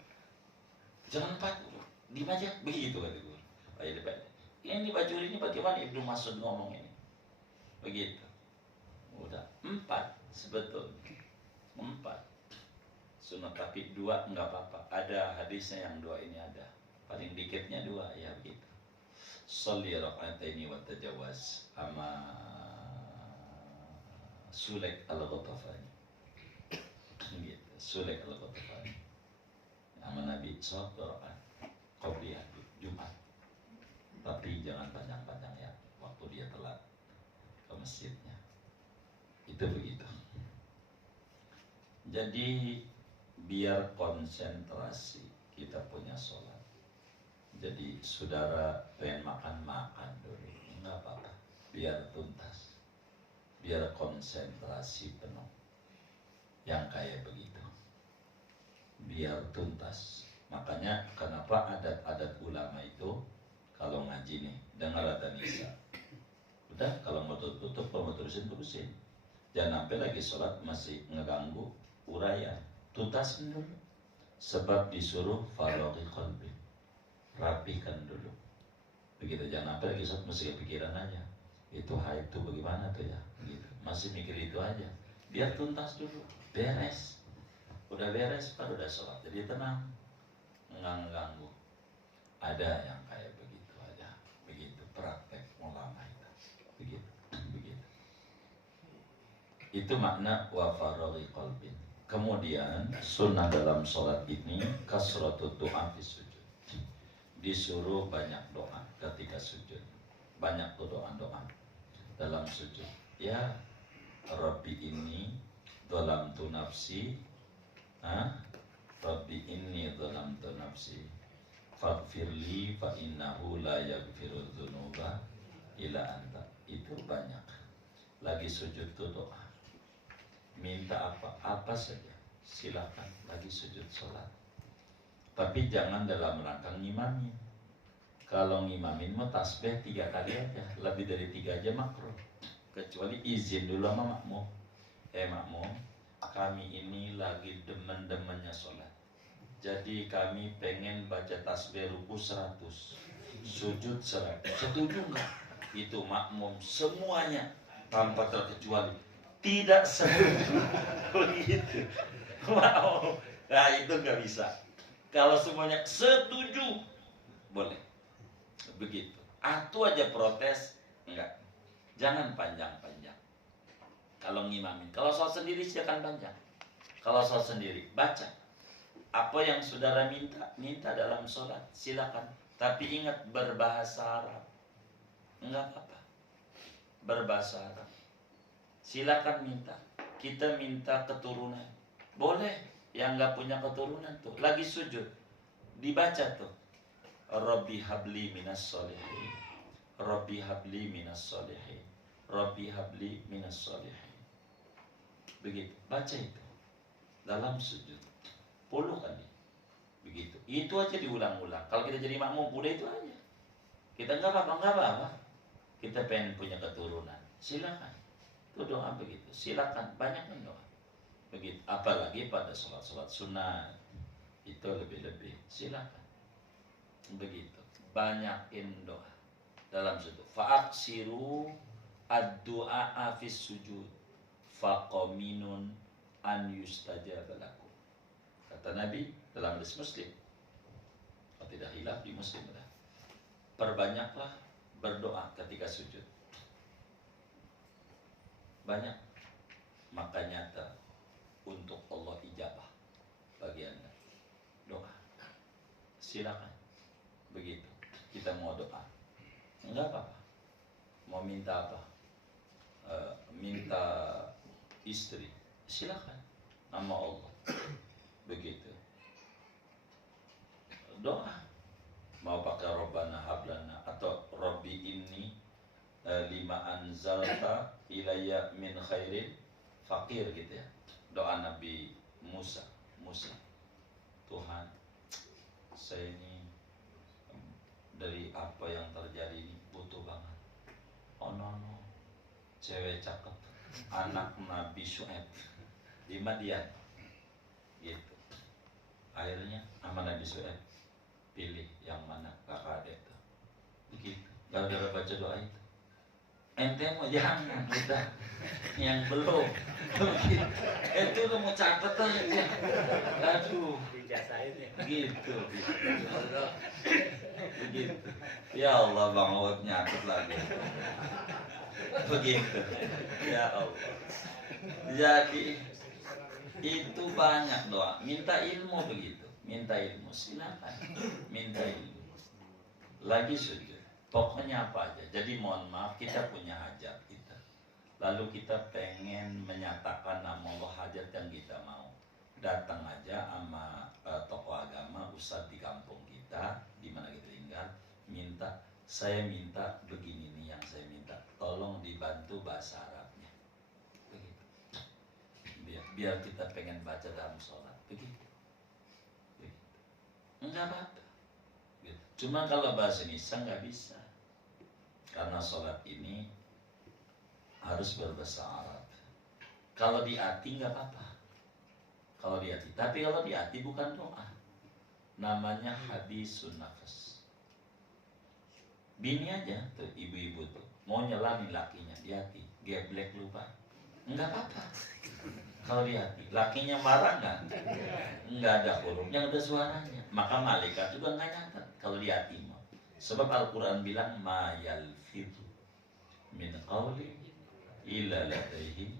Jangan 4, 5 aja. Begitu kata guru. Oh, ya, ini Bajuri ini bagaimana Ibnu Mas'ud ngomong ini? Begitu. Udah 4 sebetulnya. 4. Sunnah tapi 2 enggak apa-apa. Ada hadisnya yang 2 ini ada. Paling dikitnya 2 ya begitu. Sholli raka'ataini wa tajawaz ama Sulaik al-Ghatafani. Gitu, Sulaik al-Ghatafani. Sama Nabi sholat 2 rakaat qabliyah Jumat. Tapi jangan panjang-panjang ya waktu dia telat ke masjidnya. Itu begitu. Jadi biar konsentrasi kita punya sholat. Jadi saudara pengen makan dulu, enggak apa-apa, biar tuntas, biar konsentrasi penuh. Yang kayak begitu, biar tuntas. Makanya kenapa adat-adat ulama itu kalau ngaji nih dengar ada nisa, udah kalau mau tutup, kalau mau terusin. Jangan sampai lagi sholat masih ngeganggu uraian, tuntasin dulu. Sebab disuruh faraghi qalbi, rapikan dulu. Begitu, jangan sampai lagi sholat masih kepikiran aja. Itu haid tuh bagaimana tuh ya, begitu. Masih mikir itu aja. Biar tuntas dulu, beres. Udah beres, baru udah sholat. Jadi tenang, nggak ngeganggu. Ada yang kayak begitu aja, begitu praktek ulama itu, begitu. Itu makna wa faraghi qalbin. Kemudian sunnah dalam sholat ini kasratut du'a fi sujud. Disuruh banyak doa ketika sujud. Banyak doa dalam sujud. Ya Rabbi inni dhalamtu nafsi, Rabbi inni dhalamtu nafsi faghfirli fa innahu la yaghfiru dzunuba illa anta. Itu banyak. Lagi sujud tuh doa. Minta apa saja, silakan lagi sujud sholat. Tapi jangan dalam rangka ngimamin. Kalau ngimamin mau tasbih 3 kali aja, lebih dari 3 aja makruh. Kecuali izin dulu sama makmum. Makmum, kami ini lagi demen-demennya sholat. Jadi kami pengen baca tasbih ruku 100, sujud 100. Setuju nggak? Itu makmum semuanya tanpa terkecuali tidak setuju. Begitu. Wow. Nah itu nggak bisa. Kalau semuanya setuju, boleh. Begitu. Atau aja protes, enggak. Jangan panjang-panjang. Kalau ngimamin. Kalau sholat sendiri silakan panjang. Kalau sholat sendiri, baca. Apa yang saudara minta dalam sholat, silakan. Tapi ingat berbahasa Arab. Enggak apa-apa. Berbahasa Arab. Silakan minta. Kita minta keturunan, boleh. Yang nggak punya keturunan tuh lagi sujud, dibaca tuh Rabbi habli minas solihin, Rabbi habli minas solihin, Rabbi habli minas solihin. Begitu, baca itu dalam sujud 10 kali. Begitu, itu aja diulang-ulang. Kalau kita jadi makmum udah itu aja. Kita nggak apa-apa. Kita pengen punya keturunan, silakan. Itu doa begitu, silakan banyakkan doa begitu. Apalagi pada sholat sunnah itu lebih-lebih, silakan begitu, banyakin doa dalam sujud. Fa'aksiru ad-du'a fis sujud faqaminun an yustajab lakum, kata Nabi dalam hadis Muslim. Kalau tidak hilaf di Muslim, perbanyaklah berdoa ketika sujud. Banyak, maka nyata untuk Allah ijabah bagi Anda. Doa, silakan. Begitu, kita mau doa, enggak apa-apa. Mau minta apa? Minta istri, silakan. Nama Allah. Begitu. Doa, mau pakai Rabbana hablana atau Rabbi inni lima anzalta ilayya min khairin fakir gitu ya. Doa Nabi Musa, Tuhan, saya ini dari apa yang terjadi ini butuh banget. Oh no, cewek cakep, anak Nabi Syuaib di Madian gitu. Akhirnya sama Nabi Syuaib pilih yang mana kakak adek tuh. Begitu, gara-gara baca doa itu. ente mau jangan kita yang belum itu udah mau catet aja, aduh gitu begitu. Ya Allah, Bang Awad nyatet lagi begitu. Ya Allah, jadi itu banyak doa minta ilmu begitu, minta ilmu silakan, minta ilmu lagi sujud pokoknya apa aja. Jadi mohon maaf, kita punya hajat kita, lalu kita pengen menyatakan nama Allah hajat yang kita mau, datang aja sama tokoh agama, ustadz di kampung kita di mana kita tinggal, minta, saya minta begini nih yang saya minta, tolong dibantu bahasa Arabnya begitu, biar kita pengen baca dalam sholat begitu, enggak apa-apa gitu. Cuma kalau bahasa Indonesia nggak bisa, karena sholat ini harus berbahasa Arab. Kalau di hati nggak apa-apa, kalau di hati. Tapi kalau di hati bukan doa, namanya hadisun nafas. Bini aja tuh, ibu-ibu tuh mau nyelami lakinya di hati, geblek lupa, nggak apa-apa. Kalau di hati, lakinya marah nggak ada hurufnya, ada suaranya, maka malaikat juga nggak nyatat kalau di hati. Sebab Al-Quran bilang ma yalfidhu min qawli illa ladaihi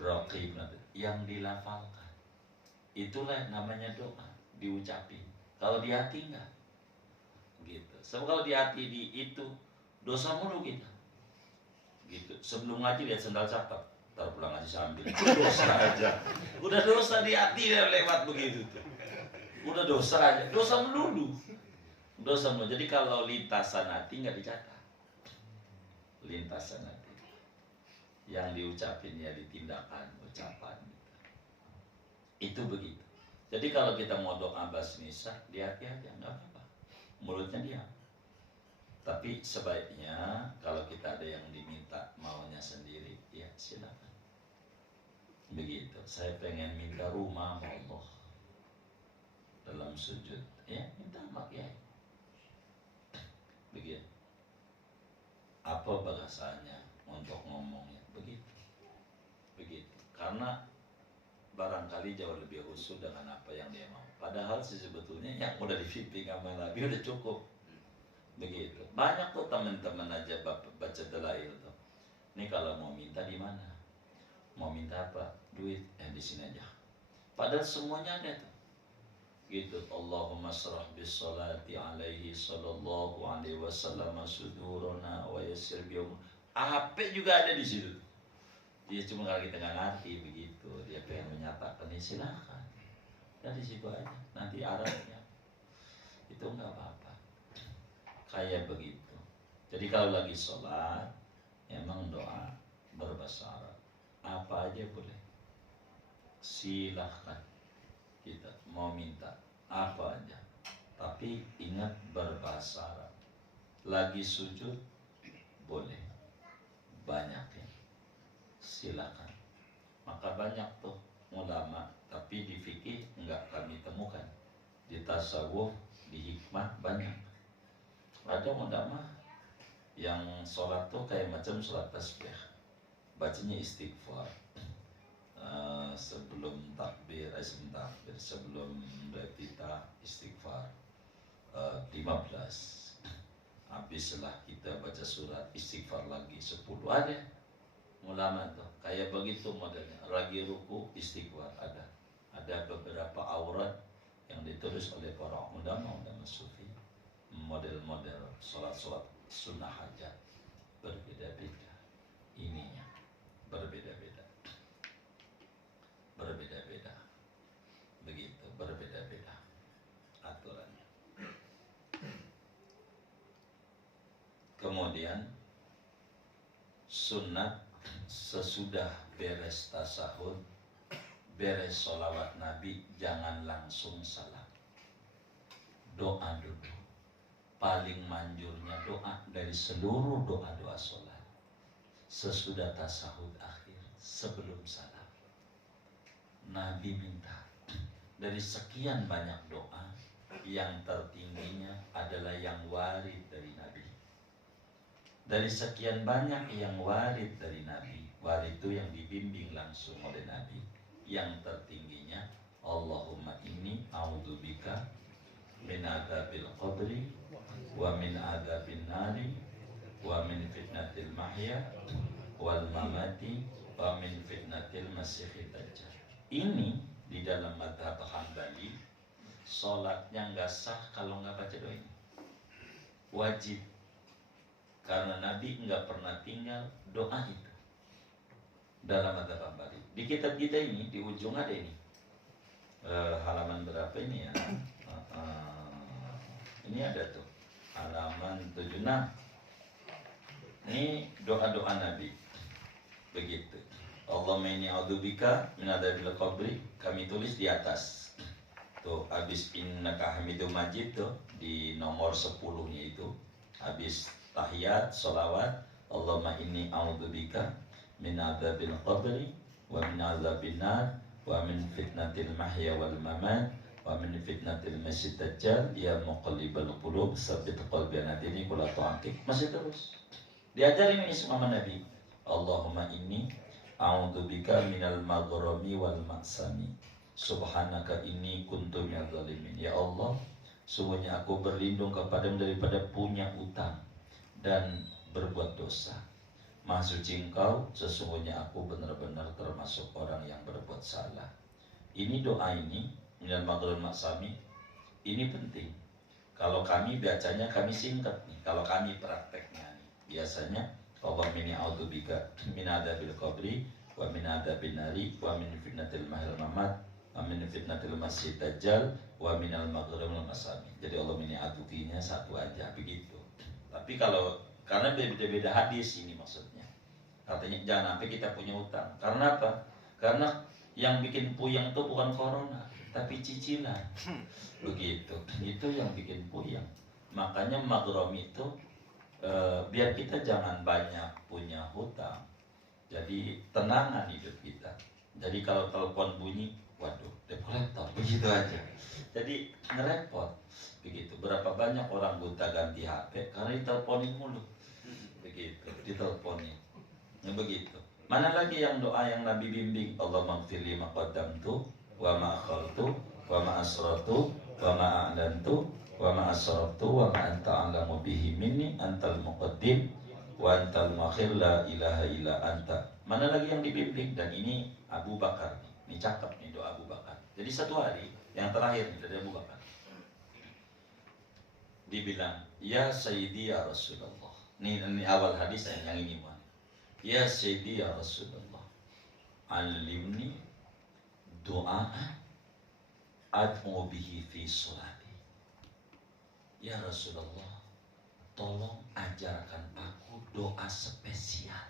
raqib, yang dilafalkan itulah namanya doa, diucapin. Kalau di hati enggak gitu. Sebab kalau di hati itu dosa mulu kita gitu. Sebelum ngaji lihat sendal catat, ntar pulang ngaji sambil dosa aja, udah dosa di hati dan lewat begitu tuh, udah dosa aja, dosa melulu, dosa melulu. Jadi kalau lintasan hati nggak dicatat, lintasan hati yang diucapin ya ditindakan ucapan gitu. Itu begitu. Jadi kalau kita mau doa bahasa Indonesia di hati aja nggak apa-apa, mulutnya diam. Tapi sebaiknya kalau kita ada yang diminta maunya sendiri, ya silakan. Begitu. Saya pengen minta rumah sama Allah dalam sujud, ya minta sama Kiai. Begitu. Apa bahasanya untuk ngomongnya? Begitu. Begitu. Karena barangkali jauh lebih khusus dengan apa yang dia mau. Padahal sih sebetulnya yang udah dipimpin sama Nabi udah cukup. Begitu. Banyak tuh teman-teman aja baca dalail tuh. Ini kalau mau minta di mana? Mau minta apa? Duit. Di sini aja. Padahal semuanya ada tuh. Gitu. Allahumma syrah bis salati alaihi sallallahu alaihi wasallam sudurona wa yassir biyum. HP juga ada di situ. Dia cuma kalau kita nggak ngerti begitu, dia pengen menyatakan ini silakan. Dari situ aja. Nanti Arabnya itu nggak apa-apa. Kayak begitu. Jadi kalau lagi sholat, emang doa berbahasa Arab, apa aja boleh. Silahkan kita mau minta apa aja, tapi ingat berbahasa Arab. Lagi sujud boleh, banyak ya. Silakan. Maka banyak tuh ulama, tapi di fikih enggak kami temukan. Di tasawuf, di hikmah banyak. Ada ulama yang sholat tuh kayak macam sholat tasbih, bacanya istighfar sebelum takbir, sebelum kita istighfar 15. Habis setelah kita baca surat istighfar lagi 10. Ada ulama tuh kayak begitu modelnya. Lagi ruku istighfar ada beberapa aurat yang ditulis oleh para ulama sufi. Model-model sholat-sholat sunnah hajat berbeda-beda, ininya berbeda-beda, begitu, berbeda-beda aturannya. Kemudian sunat sesudah beres tasahud, beres sholawat Nabi, jangan langsung salam, doa dulu. Paling manjurnya doa dari seluruh doa-doa sholat sesudah tasahud akhir, sebelum salam. Nabi minta dari sekian banyak doa, yang tertingginya adalah yang warid dari Nabi. Dari sekian banyak yang warid dari Nabi, warid itu yang dibimbing langsung oleh Nabi, yang tertingginya Allahumma inni a'udzubika min adzabil qabri wa min adzabin nari wa min fitnatil mahya wal mamati wa min fitnatil masiihid dajjal. Ini di dalam mazhab Hambali sholatnya nggak sah kalau nggak baca doa ini. Wajib, karena Nabi nggak pernah tinggal doa itu dalam mazhab Hambali. Di kitab kita ini di ujung ada ini, halaman berapa ini ya? Ini ada tuh halaman 76. Ini doa-doa Nabi begitu. Allahumma inni a'udzubika min adzabil qabri, kami tulis di atas tuh, habis innaka hamidum majid tuh di nomor 10-nya itu, habis tahiyat sholawat Allahumma inni a'udzubika min adzabil qabri wa min adzabin nar wa min fitnatil mahya wal mamat wa min fitnatil masiihid dajjal ya muqallibal qulub tsabbit qalbi ala dinik wa la tu'aqib. Masih terus diajarin ini sama Nabi. Allahumma inni a'udzubika minal maghrami wal maksami subhanaka inni kuntu minadz zalimin. Ya Allah, sungguhnya aku berlindung kepadamu daripada punya utang dan berbuat dosa. Maha suci Engkau, sesungguhnya aku benar-benar termasuk orang yang berbuat salah. Ini doa ini minal maghrami maksami ini penting. Kalau kami bacanya kami singkat nih, kalau kami prakteknya nih, biasanya Allahumma inni a'udzubika min adzabil qabri wa min adzabin nari wa min fitnatil mahyil mamat wa min fitnatil masiihid dajjal wa minal maghrami wal masami. Jadi Allahumma inni a'udzubinya satu aja begitu. Tapi kalau karena beda-beda hadis ini maksudnya. Katanya jangan sampai kita punya utang. Karena apa? Karena yang bikin puyeng itu bukan corona, tapi cicilan. Begitu. Itu yang bikin puyeng. Makanya maghrami itu biar kita jangan banyak punya hutang. Jadi tenangan hidup kita. Jadi kalau telepon bunyi, waduh, depo laptop, begitu aja. Jadi ngerepot. Begitu. Berapa banyak orang buta ganti HP karena diteleponin mulu. Begitu, diteleponin. Ya begitu. Mana lagi yang doa yang Nabi bimbing? Allahumma ighfirli ma qaddamtu wa ma akhartu wa ma asrartu wa ma a'lantu wa ma asraftu wa ma anta a'lamu bihi minni antal muqaddim wa antal muakhir la ilaha illa anta. Mana lagi yang dibimbing? Dan ini Abu Bakar nih. Ini cakep nih doa Abu Bakar. Jadi satu hari yang terakhir nih dari Abu Bakar dibilang, ya Sayyidi ya Rasulullah. Ini awal hadis yang ini mana? Ya Sayyidi ya Rasulullah, alimni doa ad'u bihi fi sholati. Ya Rasulullah, tolong ajarkan aku doa spesial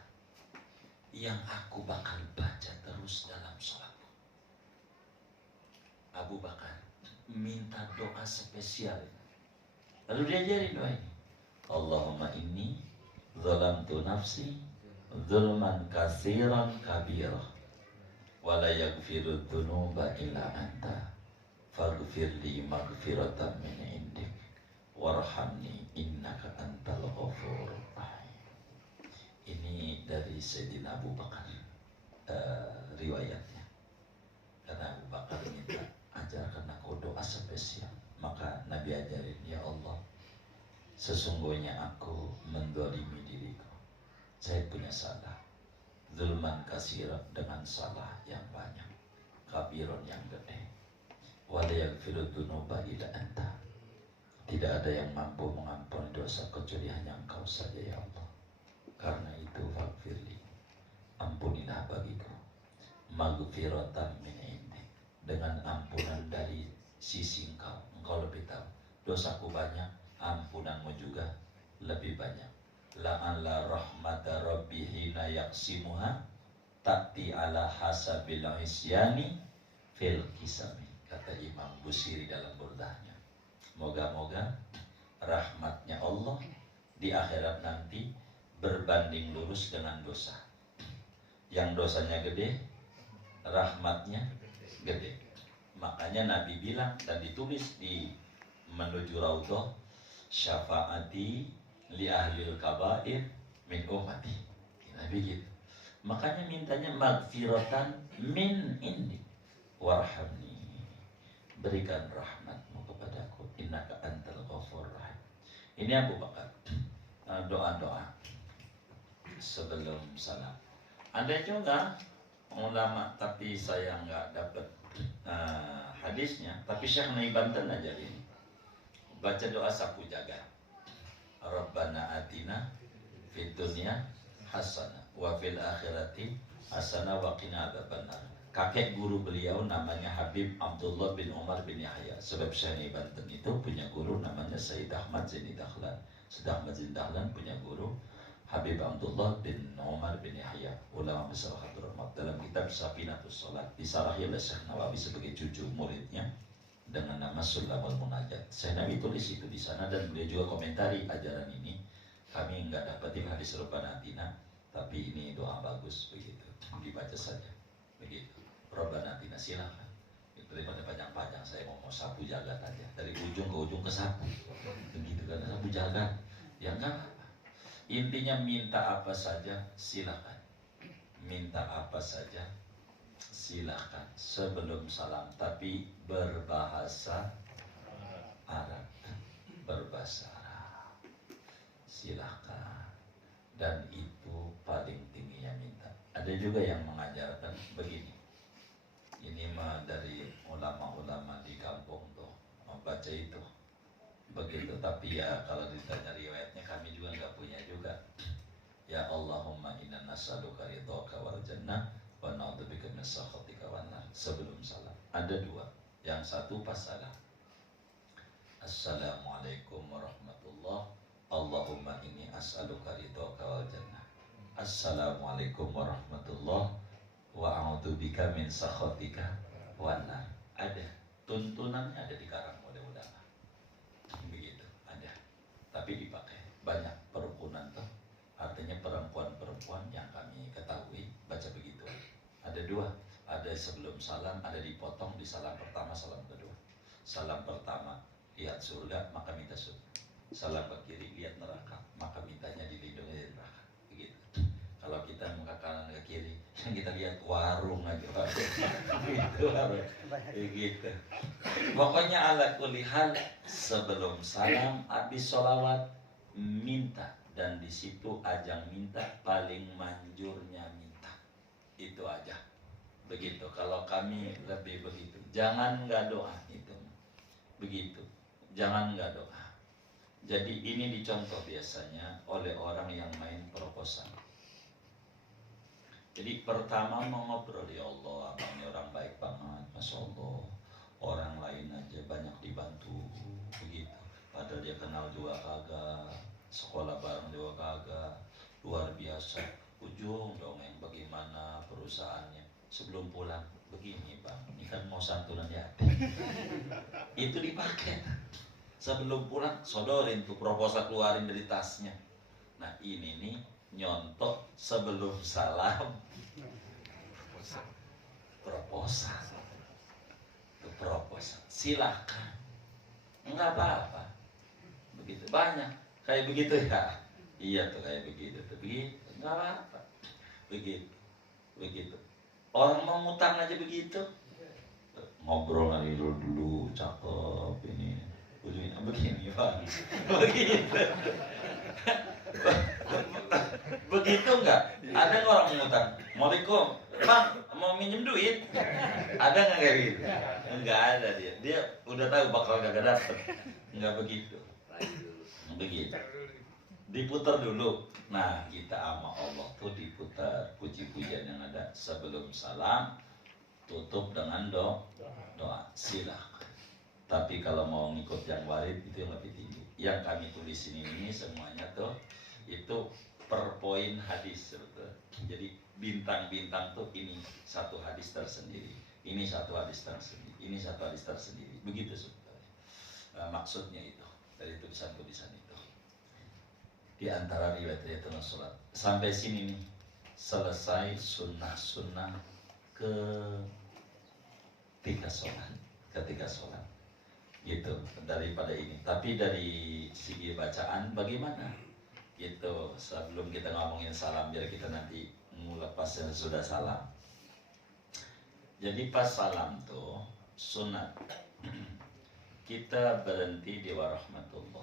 yang aku bakal baca terus dalam sholatku. Abu Bakar minta doa spesial. Lalu diajarin doa ini. Allahumma inni zalamtu nafsi zulman katsiran kabira wa la yaghfiru dzunuba illa anta faghfir li maghfiratan min indik warhamni innaka antal ghafurur rahim. Ini dari Sayyidina Abu Bakar riwayatnya. Karena Abu Bakar minta ajarkan aku doa spesial. Maka Nabi ajarin, ya Allah, sesungguhnya aku mendolimi diriku. Saya punya salah. Zulman kasira, dengan salah yang banyak. Kabiron yang gede. Wala yaghfiru dzunuba illa anta. Tidak ada yang mampu mengampuni dosa kecuali hanya Engkau saja, ya Allah. Karena itu faghfirli, ampunilah bagiku. Maghfiratan min indik, dengan ampunan dari sisi Engkau. Engkau lebih tahu. Dosaku banyak, ampunanmu juga lebih banyak. La'alla rahmata rabbi hina yaksimuha ta'ti ala hasabil isyani fil kisami. Kata Imam Busiri dalam burdahnya. Moga-moga rahmatnya Allah di akhirat nanti berbanding lurus dengan dosa. Yang dosanya gede, rahmatnya gede. Makanya Nabi bilang dan ditulis di menuju Raudhah, syafaati li ahlil kabair min ummati. Nabi gitu. Makanya mintanya magfiratan min indi warhamni. Berikan rahmatmu kepadaku. Innaka antal ghafur rahim. Ini Abu Bakar. Doa-doa sebelum salam. Ada juga ulama, tapi saya nggak dapat hadisnya. Tapi Syekh Nai Banten aja ini baca doa sapu jagat. Rabbana atina fid dunya hasanah wa fil akhirati hasanah wa qina adzabannar. Kakek guru beliau namanya Habib Abdullah bin Umar bin Yahya. Sebab Syekh Nai Banten itu punya guru namanya Sayyid Ahmad Zaini Dahlan. Sayyid Ahmad Zaini Dahlan punya guru Habib Abdullah bin Umar bin Yahya, ulama besar Hadramaut. Dalam kitab Safinatus Shalat disarahi oleh Syekh Nawawi sebagai cucu muridnya dengan nama Sulamul Munajat. Syekh Nawawi tulis itu di sana dan beliau juga komentari ajaran ini. Kami nggak dapetin hadis Rabbana atina, tapi ini doa bagus begitu. Dibaca saja begitu. Rabbana atina, silakan. Daripada panjang-panjang saya mau sapu jagat aja dari ujung ke ujung ke sapu begitu kan, sapu jagat ya enggak apa. Intinya minta apa saja silakan, minta apa saja silakan sebelum salam, tapi berbahasa Arab, berbahasa Arab silakan, dan itu paling tingginya minta. Ada juga yang mengajarkan begini, ini mah dari ulama-ulama di kampung tuh membaca itu begitu. Tapi ya kalau ditanya riwayatnya kami juga nggak punya juga. Ya Allahumma inna nas'aluka ridhaka wal jannah wa na'udzubika min sakhatika wan nar. Sebelum salam ada dua. Yang satu pas salam, Assalamualaikum warahmatullah, Allahumma inni as'aluka ridhaka wal jannah. Assalamualaikum warahmatullah wa a'udzubika min sakhatika wan nar. Ada tuntunannya, ada di karang oleh ulama begitu, ada. Tapi dipakai banyak perukunan tuh, artinya perempuan-perempuan yang kami ketahui baca begitu. Ada dua, ada sebelum salam, ada dipotong di salam pertama, salam kedua. Salam pertama lihat surga maka minta surga. Salam ke kiri lihat neraka maka mintanya dilindungi dari neraka begitu. Kalau kita muka kanan ke kiri, yang kita lihat warung aja gitu, begitu. Pokoknya ala kulli hal sebelum salam habis sholawat minta, dan di situ ajang minta paling manjurnya minta itu aja begitu. Kalau kami lebih begitu, jangan nggak doa itu begitu, jangan nggak doa. Jadi ini dicontoh biasanya oleh orang yang main proposal. Jadi pertama mau ngobrol, ya Allah abangnya orang baik banget, Masya Allah, orang lain aja banyak dibantu begitu, padahal dia kenal juga kagak, sekolah bareng juga kagak, luar biasa. Ujung dongeng bagaimana perusahaannya. Sebelum pulang, begini bang, ini kan mau santunan yatim. Itu dipakai. Sebelum pulang sodorin tuh proposal, keluarin dari tasnya. Nah ini nih nyontok sebelum salam proposal itu proposal, silahkan, nggak apa-apa begitu. Banyak kayak begitu ya, iya tuh kayak begitu tuh, begitu nggak apa-apa begitu begitu. Orang mau ngutang aja begitu, ngobrol lagi dulu cakep ini begini pak begitu. Begitu enggak? Ada nggak orang ngutang? Assalamualaikum, bang mau minjem duit? Ada nggak kayak gitu? Enggak ada dia. Dia udah tahu bakal gak dapet. Enggak begitu. Begitu. Diputar dulu. Nah kita sama Allah tuh diputar puji-pujian yang ada sebelum salam, tutup dengan doa. Silakan. Tapi kalau mau ngikut yang warid itu yang lebih tinggi. Yang kami tulis ini semuanya tuh itu per poin hadis sebetulnya. Jadi bintang-bintang tuh ini satu hadis tersendiri, ini satu hadis tersendiri, ini satu hadis tersendiri. Begitu sebetulnya. Maksudnya itu dari tulisan-tulisan itu. Di antara riwayat-riwayat sholat. Sampai sini nih selesai sunnah-sunnah ketika sholat. Gitu daripada ini. Tapi dari segi bacaan bagaimana? Gitu, sebelum kita ngomongin salam, biar kita nanti melepasnya sudah salam. Jadi pas salam tuh sunat kita berhenti di warahmatullah,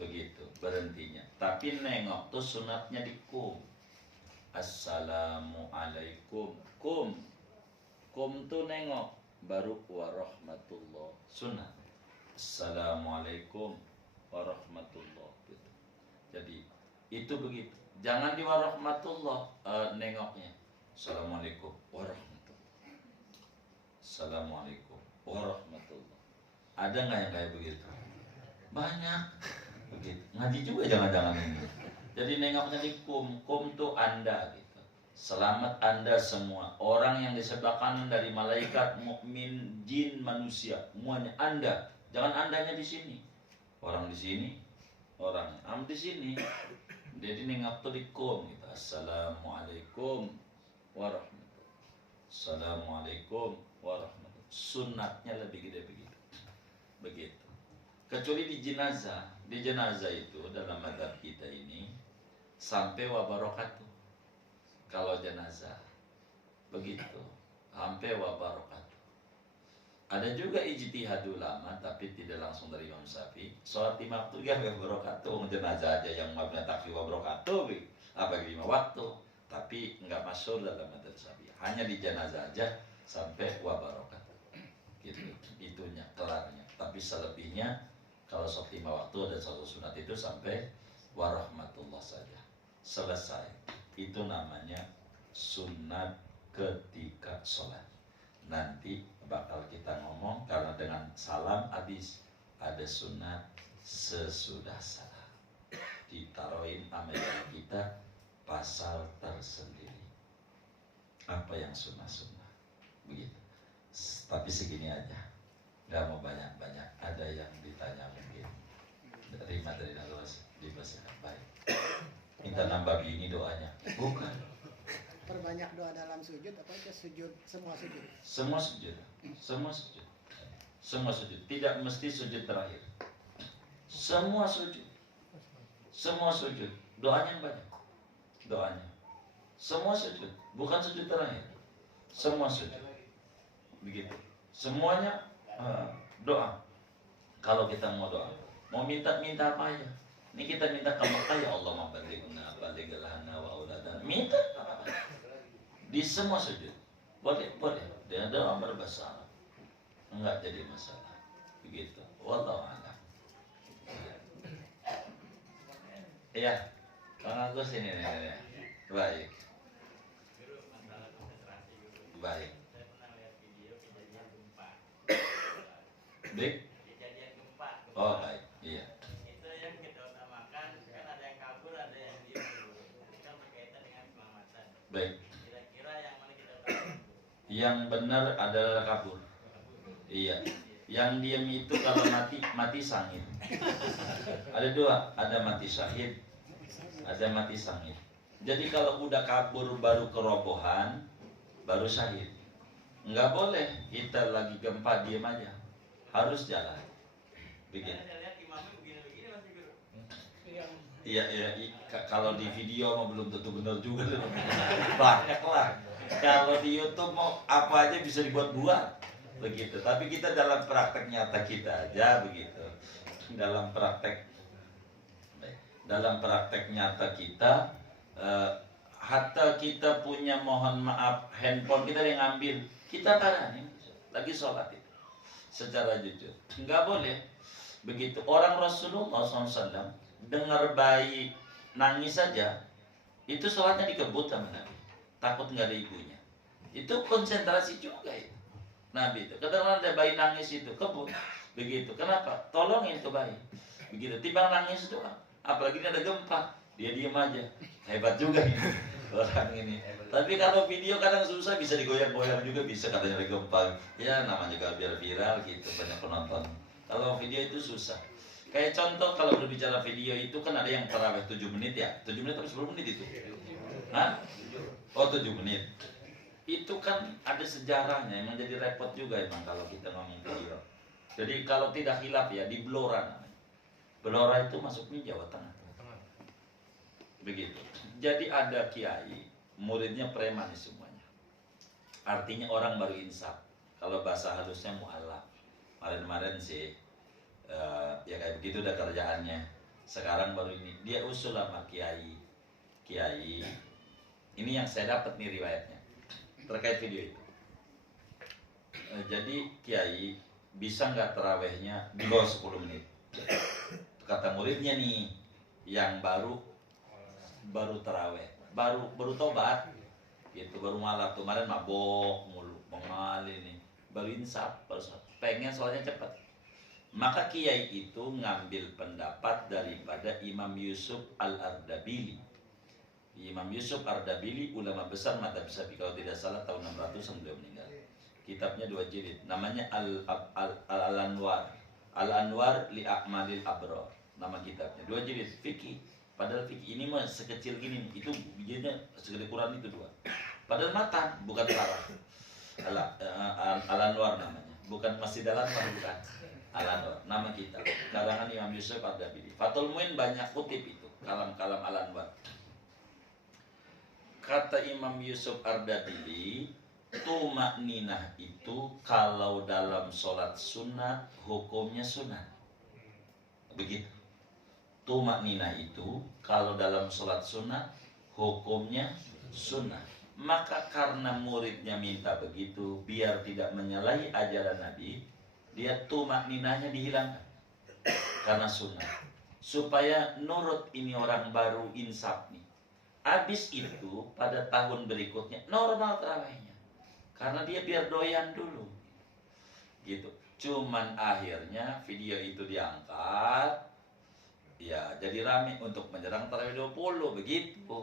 begitu berhentinya. Tapi nengok tuh sunatnya di kum. Assalamualaikum, kum tuh nengok, baru warahmatullah sunat. Assalamualaikum warahmatullah gitu. Jadi itu begitu. Jangan di warahmatullah nengoknya. Assalamualaikum warahmatullah. Assalamualaikum warahmatullah. Ada nggak yang kayak begitu? Banyak. Begitu. Ngaji juga jangan-jangan ini. Jadi nengoknya di kum tuh Anda gitu. Selamat Anda semua, orang yang di sebelah kanan dari malaikat, mukmin, jin, manusia, semuanya Anda. Jangan Andanya di sini. Orang di sini, orang di sini. Jadi nengok tuh di kum gitu. Assalamualaikum warahmatullahi. Assalamualaikum warahmatullahi. Sunatnya lebih gede begitu. Begitu. Kecuali di jenazah. Di jenazah itu dalam mazhab kita ini sampai wabarakatuh. Kalau jenazah begitu, sampai wabarakatuh. Ada juga ijtihad ulama tapi tidak langsung dari Imam Syafi'i. Sholat 5 waktu ya wabarakatuh, jenazah aja yang mabna takfi wabarakatuh, apa 5 waktu. Tapi enggak masuk dalam mazhab Syafi'i. Hanya di jenazah aja sampai wabarakatuh. Gitu, itunya kelarnya. Tapi selebihnya kalau sholat 5 waktu dan sholat sunat itu sampai warahmatullah saja. Selesai. Itu namanya sunat ketika sholat. Nanti bakal kita ngomong karena dengan salam habis ada sunat sesudah salam. Ditaruhin amal kita pasal tersendiri. Apa yang sunnah-sunnah. Begitu. Tapi segini aja. Gak mau banyak-banyak. Ada yang ditanya mungkin. Terima dari Allah dibacakan baik. Minta nambah bini doanya. Bukan. Perbanyak doa dalam sujud atau aja sujud, semua sujud? Semua sujud. Semua sujud. Semua sujud. Tidak mesti sujud terakhir. Semua sujud. Semua sujud. Doanya banyak. Doanya. Semua sujud. Bukan sujud terakhir. Semua sujud. Begitu. Semuanya doa. Kalau kita mau doa, mau minta apa aja. Ini kita minta ke Mekah, ya Allah mabalighna balighlana wa auladana. Minta apa? Di semua sujud. Boleh. Dia doa berbahasa Arab. Enggak jadi masalah. Begitu. Wallahu a'lam. Iya. Kang Agus ini nih. Baik. Baik. Baik. Kejadian gempa. Oh baik, iya. Itu yang kita utamakan kan ada yang kabur, ada yang diem dulu. Itu kan berkaitan dengan keselamatan. Baik. Kira-kira yang mana kita utamakan? Yang benar adalah kabur. Iya. Yang diam itu kalau mati sangit. Ada dua, ada mati syahid, ada mati sangit. Jadi kalau udah kabur baru kerobohan, baru syahid. Nggak boleh kita lagi gempa diam aja. Harus jalan. Begitu. Saya lihat imamnya begini-begini masih guru. Iya, kalau di video mah belum tentu benar juga. Banyak lah. Kalau di YouTube mau apa aja bisa dibuat-buat. Begitu. Tapi kita dalam praktek nyata kita aja begitu. Dalam praktek nyata kita, hatta kita punya mohon maaf handphone kita yang ngambil, kita taranin lagi sholat itu secara jujur. Nggak boleh begitu. Orang Rasulullah SAW dengar bayi nangis saja, itu sholatnya dikebut sama Nabi. Takut nggak ada ibunya. Itu konsentrasi juga itu. Nabi itu. Kadang ada bayi nangis itu kebut. Begitu. Kenapa? Tolongin tuh bayi. Begitu. Timbang nangis doang. Apalagi ada gempa, dia diem aja. Hebat juga ini orang ini. Tapi kalau video kadang susah, bisa digoyang-goyang juga bisa katanya ada gempa. Ya namanya juga biar viral gitu, banyak penonton. Kalau video itu susah. Kayak contoh kalau berbicara video itu kan ada yang tarawih 7 menit ya. 7 menit atau 10 menit itu? Hah? Oh 7 menit. Itu kan ada sejarahnya, emang jadi repot juga emang kalau kita ngomong video. Jadi kalau tidak hilaf ya di Blora namanya. Blora itu masuknya Jawa Tengah. Begitu. Jadi ada kiai, muridnya preman semuanya. Artinya orang baru insaf. Kalau bahasa halusnya mu'alaf. Kemarin-kemarin sih ya kayak begitu udah kerjaannya. Sekarang baru ini dia usul sama kiai. Kiai, ini yang saya dapat nih riwayatnya terkait video itu. Jadi kiai bisa nggak terawihnya di bawah 10 menit? Kata muridnya nih yang baru terawih, baru tobat gitu, baru malam kemarin mabok mulu, mengali nih, baru insaf, pengen soalnya cepat. Maka kiai itu ngambil pendapat daripada Imam Yusuf Al-Ardabili. Imam Yusuf Ardabili, ulama besar madzhab Syafi'i, kalau tidak salah tahun 600 beliau meninggal. Kitabnya 2 jilid, namanya Al-Anwar. Al-Anwar li A'malil Abrar. Nama kitabnya 2 jilid, fikih. Padahal fikih ini mah sekecil gini, itu bijinya segede Quran itu 2. Padahal matan, bukan parah. Al-Anwar namanya, bukan Masjid Al-Anwar, bukan. Al-Anwar, nama kitab. Karangan Imam Yusuf Ardabili. Fathul Muin banyak kutip itu, kalam-kalam Al-Anwar. Kata Imam Yusuf Ardabili, tumakninah itu kalau dalam sholat sunat hukumnya sunat. Begitu. Tumakninah itu kalau dalam sholat sunat hukumnya sunat. Maka karena muridnya minta begitu, biar tidak menyalahi ajaran Nabi, dia tumakninahnya dihilangkan karena sunat. Supaya nurut ini orang baru insaf nih. Habis itu pada tahun berikutnya normal terawihnya, karena dia biar doyan dulu gitu. Cuman akhirnya video itu diangkat, ya jadi rame untuk menjelang tarawih 20, begitu.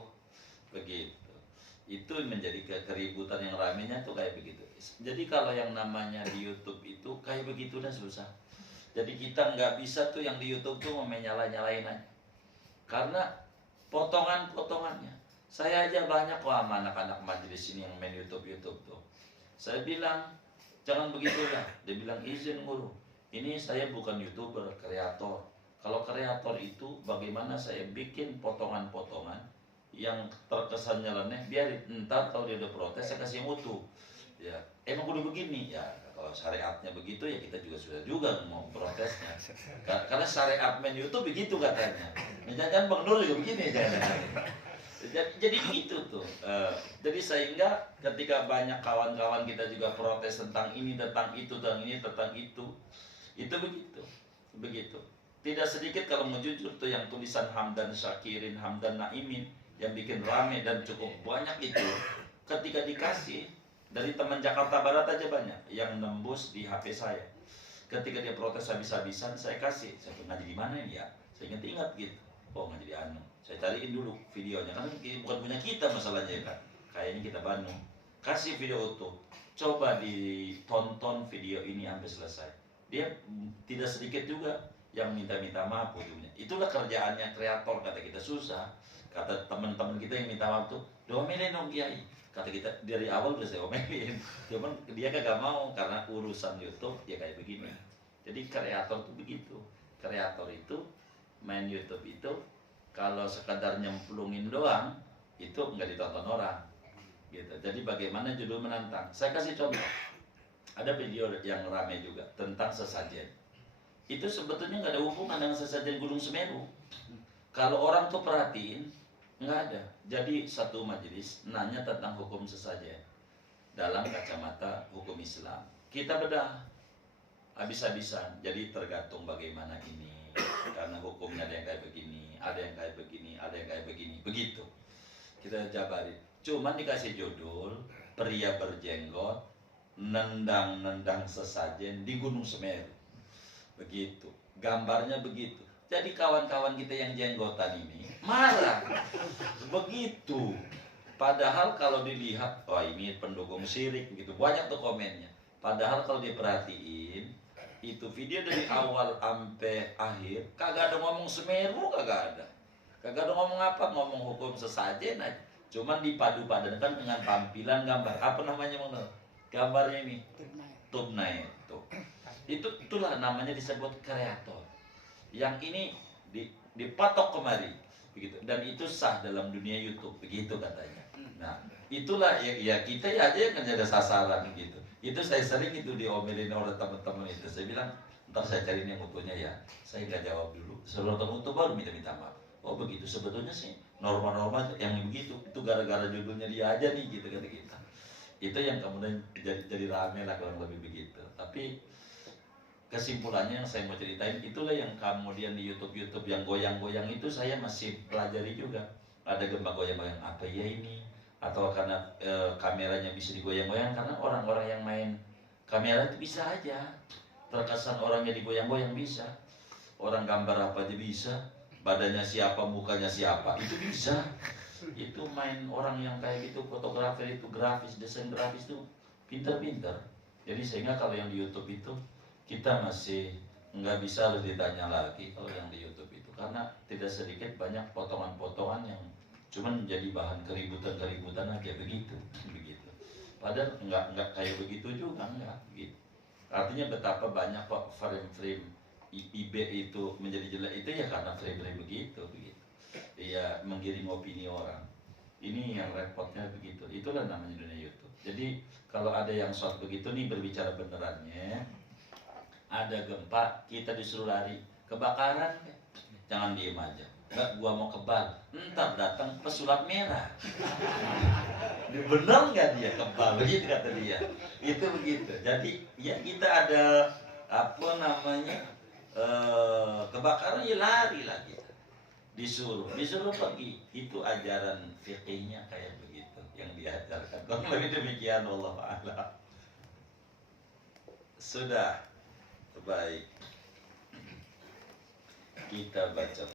Itu menjadi keributan yang ramenya tuh kayak begitu. Jadi kalau yang namanya di YouTube itu kayak begitu dah susah. Jadi kita nggak bisa tuh yang di YouTube tuh nyalain aja, karena potongannya. Saya aja banyak kok sama anak-anak majelis ini yang main YouTube tuh. Saya bilang jangan begitu lah. Dia bilang izin guru. Ini saya bukan YouTuber, kreator. Kalau kreator itu bagaimana saya bikin potongan-potongan yang terkesan nyeleneh, biar ntar kalau dia udah protes saya kasih mutu. Ya, emang udah begini ya. Kalau syariatnya begitu ya kita juga mau protesnya. Karena syariat main YouTube begitu katanya. Jangan Bang Nur juga begini jangan. Jadi itu tuh. Jadi sehingga ketika banyak kawan-kawan kita juga protes tentang ini, tentang itu, tentang itu begitu. Tidak sedikit kalau mau jujur tuh yang tulisan Hamdan Syakirin, Hamdan Naimin yang bikin rame dan cukup banyak itu, ketika dikasih dari teman Jakarta Barat aja banyak yang nembus di HP saya. Ketika dia protes habis-habisan, saya kasih. Saya ngaji di mana ini ya? Saya ingat gitu. Oh, ngaji di Anu. Saya cariin dulu videonya, karena bukan punya kita masalahnya kan. Kayaknya kita Bandung. Kasih video utuh. Coba ditonton video ini sampai selesai. Dia tidak sedikit juga yang minta-minta maaf ujungnya. Itulah kerjaannya kreator, kata kita susah. Kata teman-teman kita yang minta maaf tuh, domelin dong Kiai. Kata kita dari awal udah saya omelin. Cuman dia kagak mau karena urusan YouTube ya kayak begini. Jadi kreator tuh begitu. Kreator itu main YouTube itu kalau sekadar nyemplungin doang itu nggak ditonton orang gitu. Jadi bagaimana judul menantang. Saya kasih contoh. Ada video yang ramai juga tentang sesajen. Itu sebetulnya nggak ada hubungan dengan sesajen Gunung Semeru. Kalau orang tuh perhatiin, nggak ada. Jadi satu majelis nanya tentang hukum sesajen dalam kacamata hukum Islam. Kita bedah habis-habisan. Jadi tergantung bagaimana ini. Karena hukumnya ada yang kayak begini, ada yang kayak begini, ada yang kayak begini. Begitu. Kita jabarin. Cuman dikasih judul, pria berjenggot nendang-nendang sesajen di Gunung Semeru. Begitu. Gambarnya begitu. Jadi kawan-kawan kita yang jenggotan ini marah. Begitu. Padahal kalau dilihat, wah ini pendukung syirik begitu. Banyak tuh komennya. Padahal kalau diperhatiin, itu video dari awal sampai akhir kagak ada ngomong Semeru, kagak ada. Kagak ada ngomong apa, ngomong hukum sesajen aja. Cuman dipadu-padankan dengan tampilan gambar. Apa namanya menurut? Gambarnya ini. Thumbnail. Tuh. Itulah namanya disebut kreator. Yang ini dipatok kemari. begitu. Dan itu sah dalam dunia YouTube, begitu katanya. Nah, itulah ya kita ya aja yang ada sasaran gitu. Itu saya sering itu diomelin oleh teman-teman itu. Saya bilang, ntar saya cari yang mutunya ya. Saya nggak jawab dulu. Sebelum mutu baru minta maaf. Oh begitu, sebetulnya sih norma-norma yang begitu itu gara-gara judulnya dia aja nih gitu kata kita. Itu yang kemudian jadi rame lah kurang lebih begitu. Tapi kesimpulannya yang saya mau ceritain itulah yang kemudian di YouTube yang goyang-goyang itu saya masih pelajari juga. Ada gempa goyang-goyang apa ya ini? Atau karena kameranya bisa digoyang-goyang, karena orang-orang yang main kamera itu bisa aja terkesan orangnya digoyang-goyang, bisa orang gambar apa aja bisa, badannya siapa mukanya siapa itu bisa. Itu main orang yang kayak gitu, fotografer itu, grafis, desain grafis itu pinter-pinter. Jadi sehingga kalau yang di YouTube itu kita masih nggak bisa harus ditanya lagi kalau yang di YouTube itu, karena tidak sedikit banyak potongan-potongan yang cuman menjadi bahan keributan aja begitu. Padahal nggak kayak begitu juga, nggak gitu. Artinya betapa banyak kok frame-frame IB itu menjadi jelek itu ya karena frame-frame begitu. Ya menggiring opini orang. Ini yang repotnya begitu. Itulah namanya dunia YouTube. Jadi kalau ada yang short begitu nih, berbicara benerannya, ada gempa kita disuruh lari, kebakaran, jangan diem aja. Enggak, gua mau kebal, ntar datang pesulap merah. Bener nggak dia kebal, begitu kata dia. Itu begitu. Jadi ya kita ada apa namanya kebakaran ya lari lah kita. Disuruh pergi. Itu ajaran fikihnya kayak begitu yang diajarkan. Kalau lebih demikian, wallahu a'lam. Sudah baik. Kita baca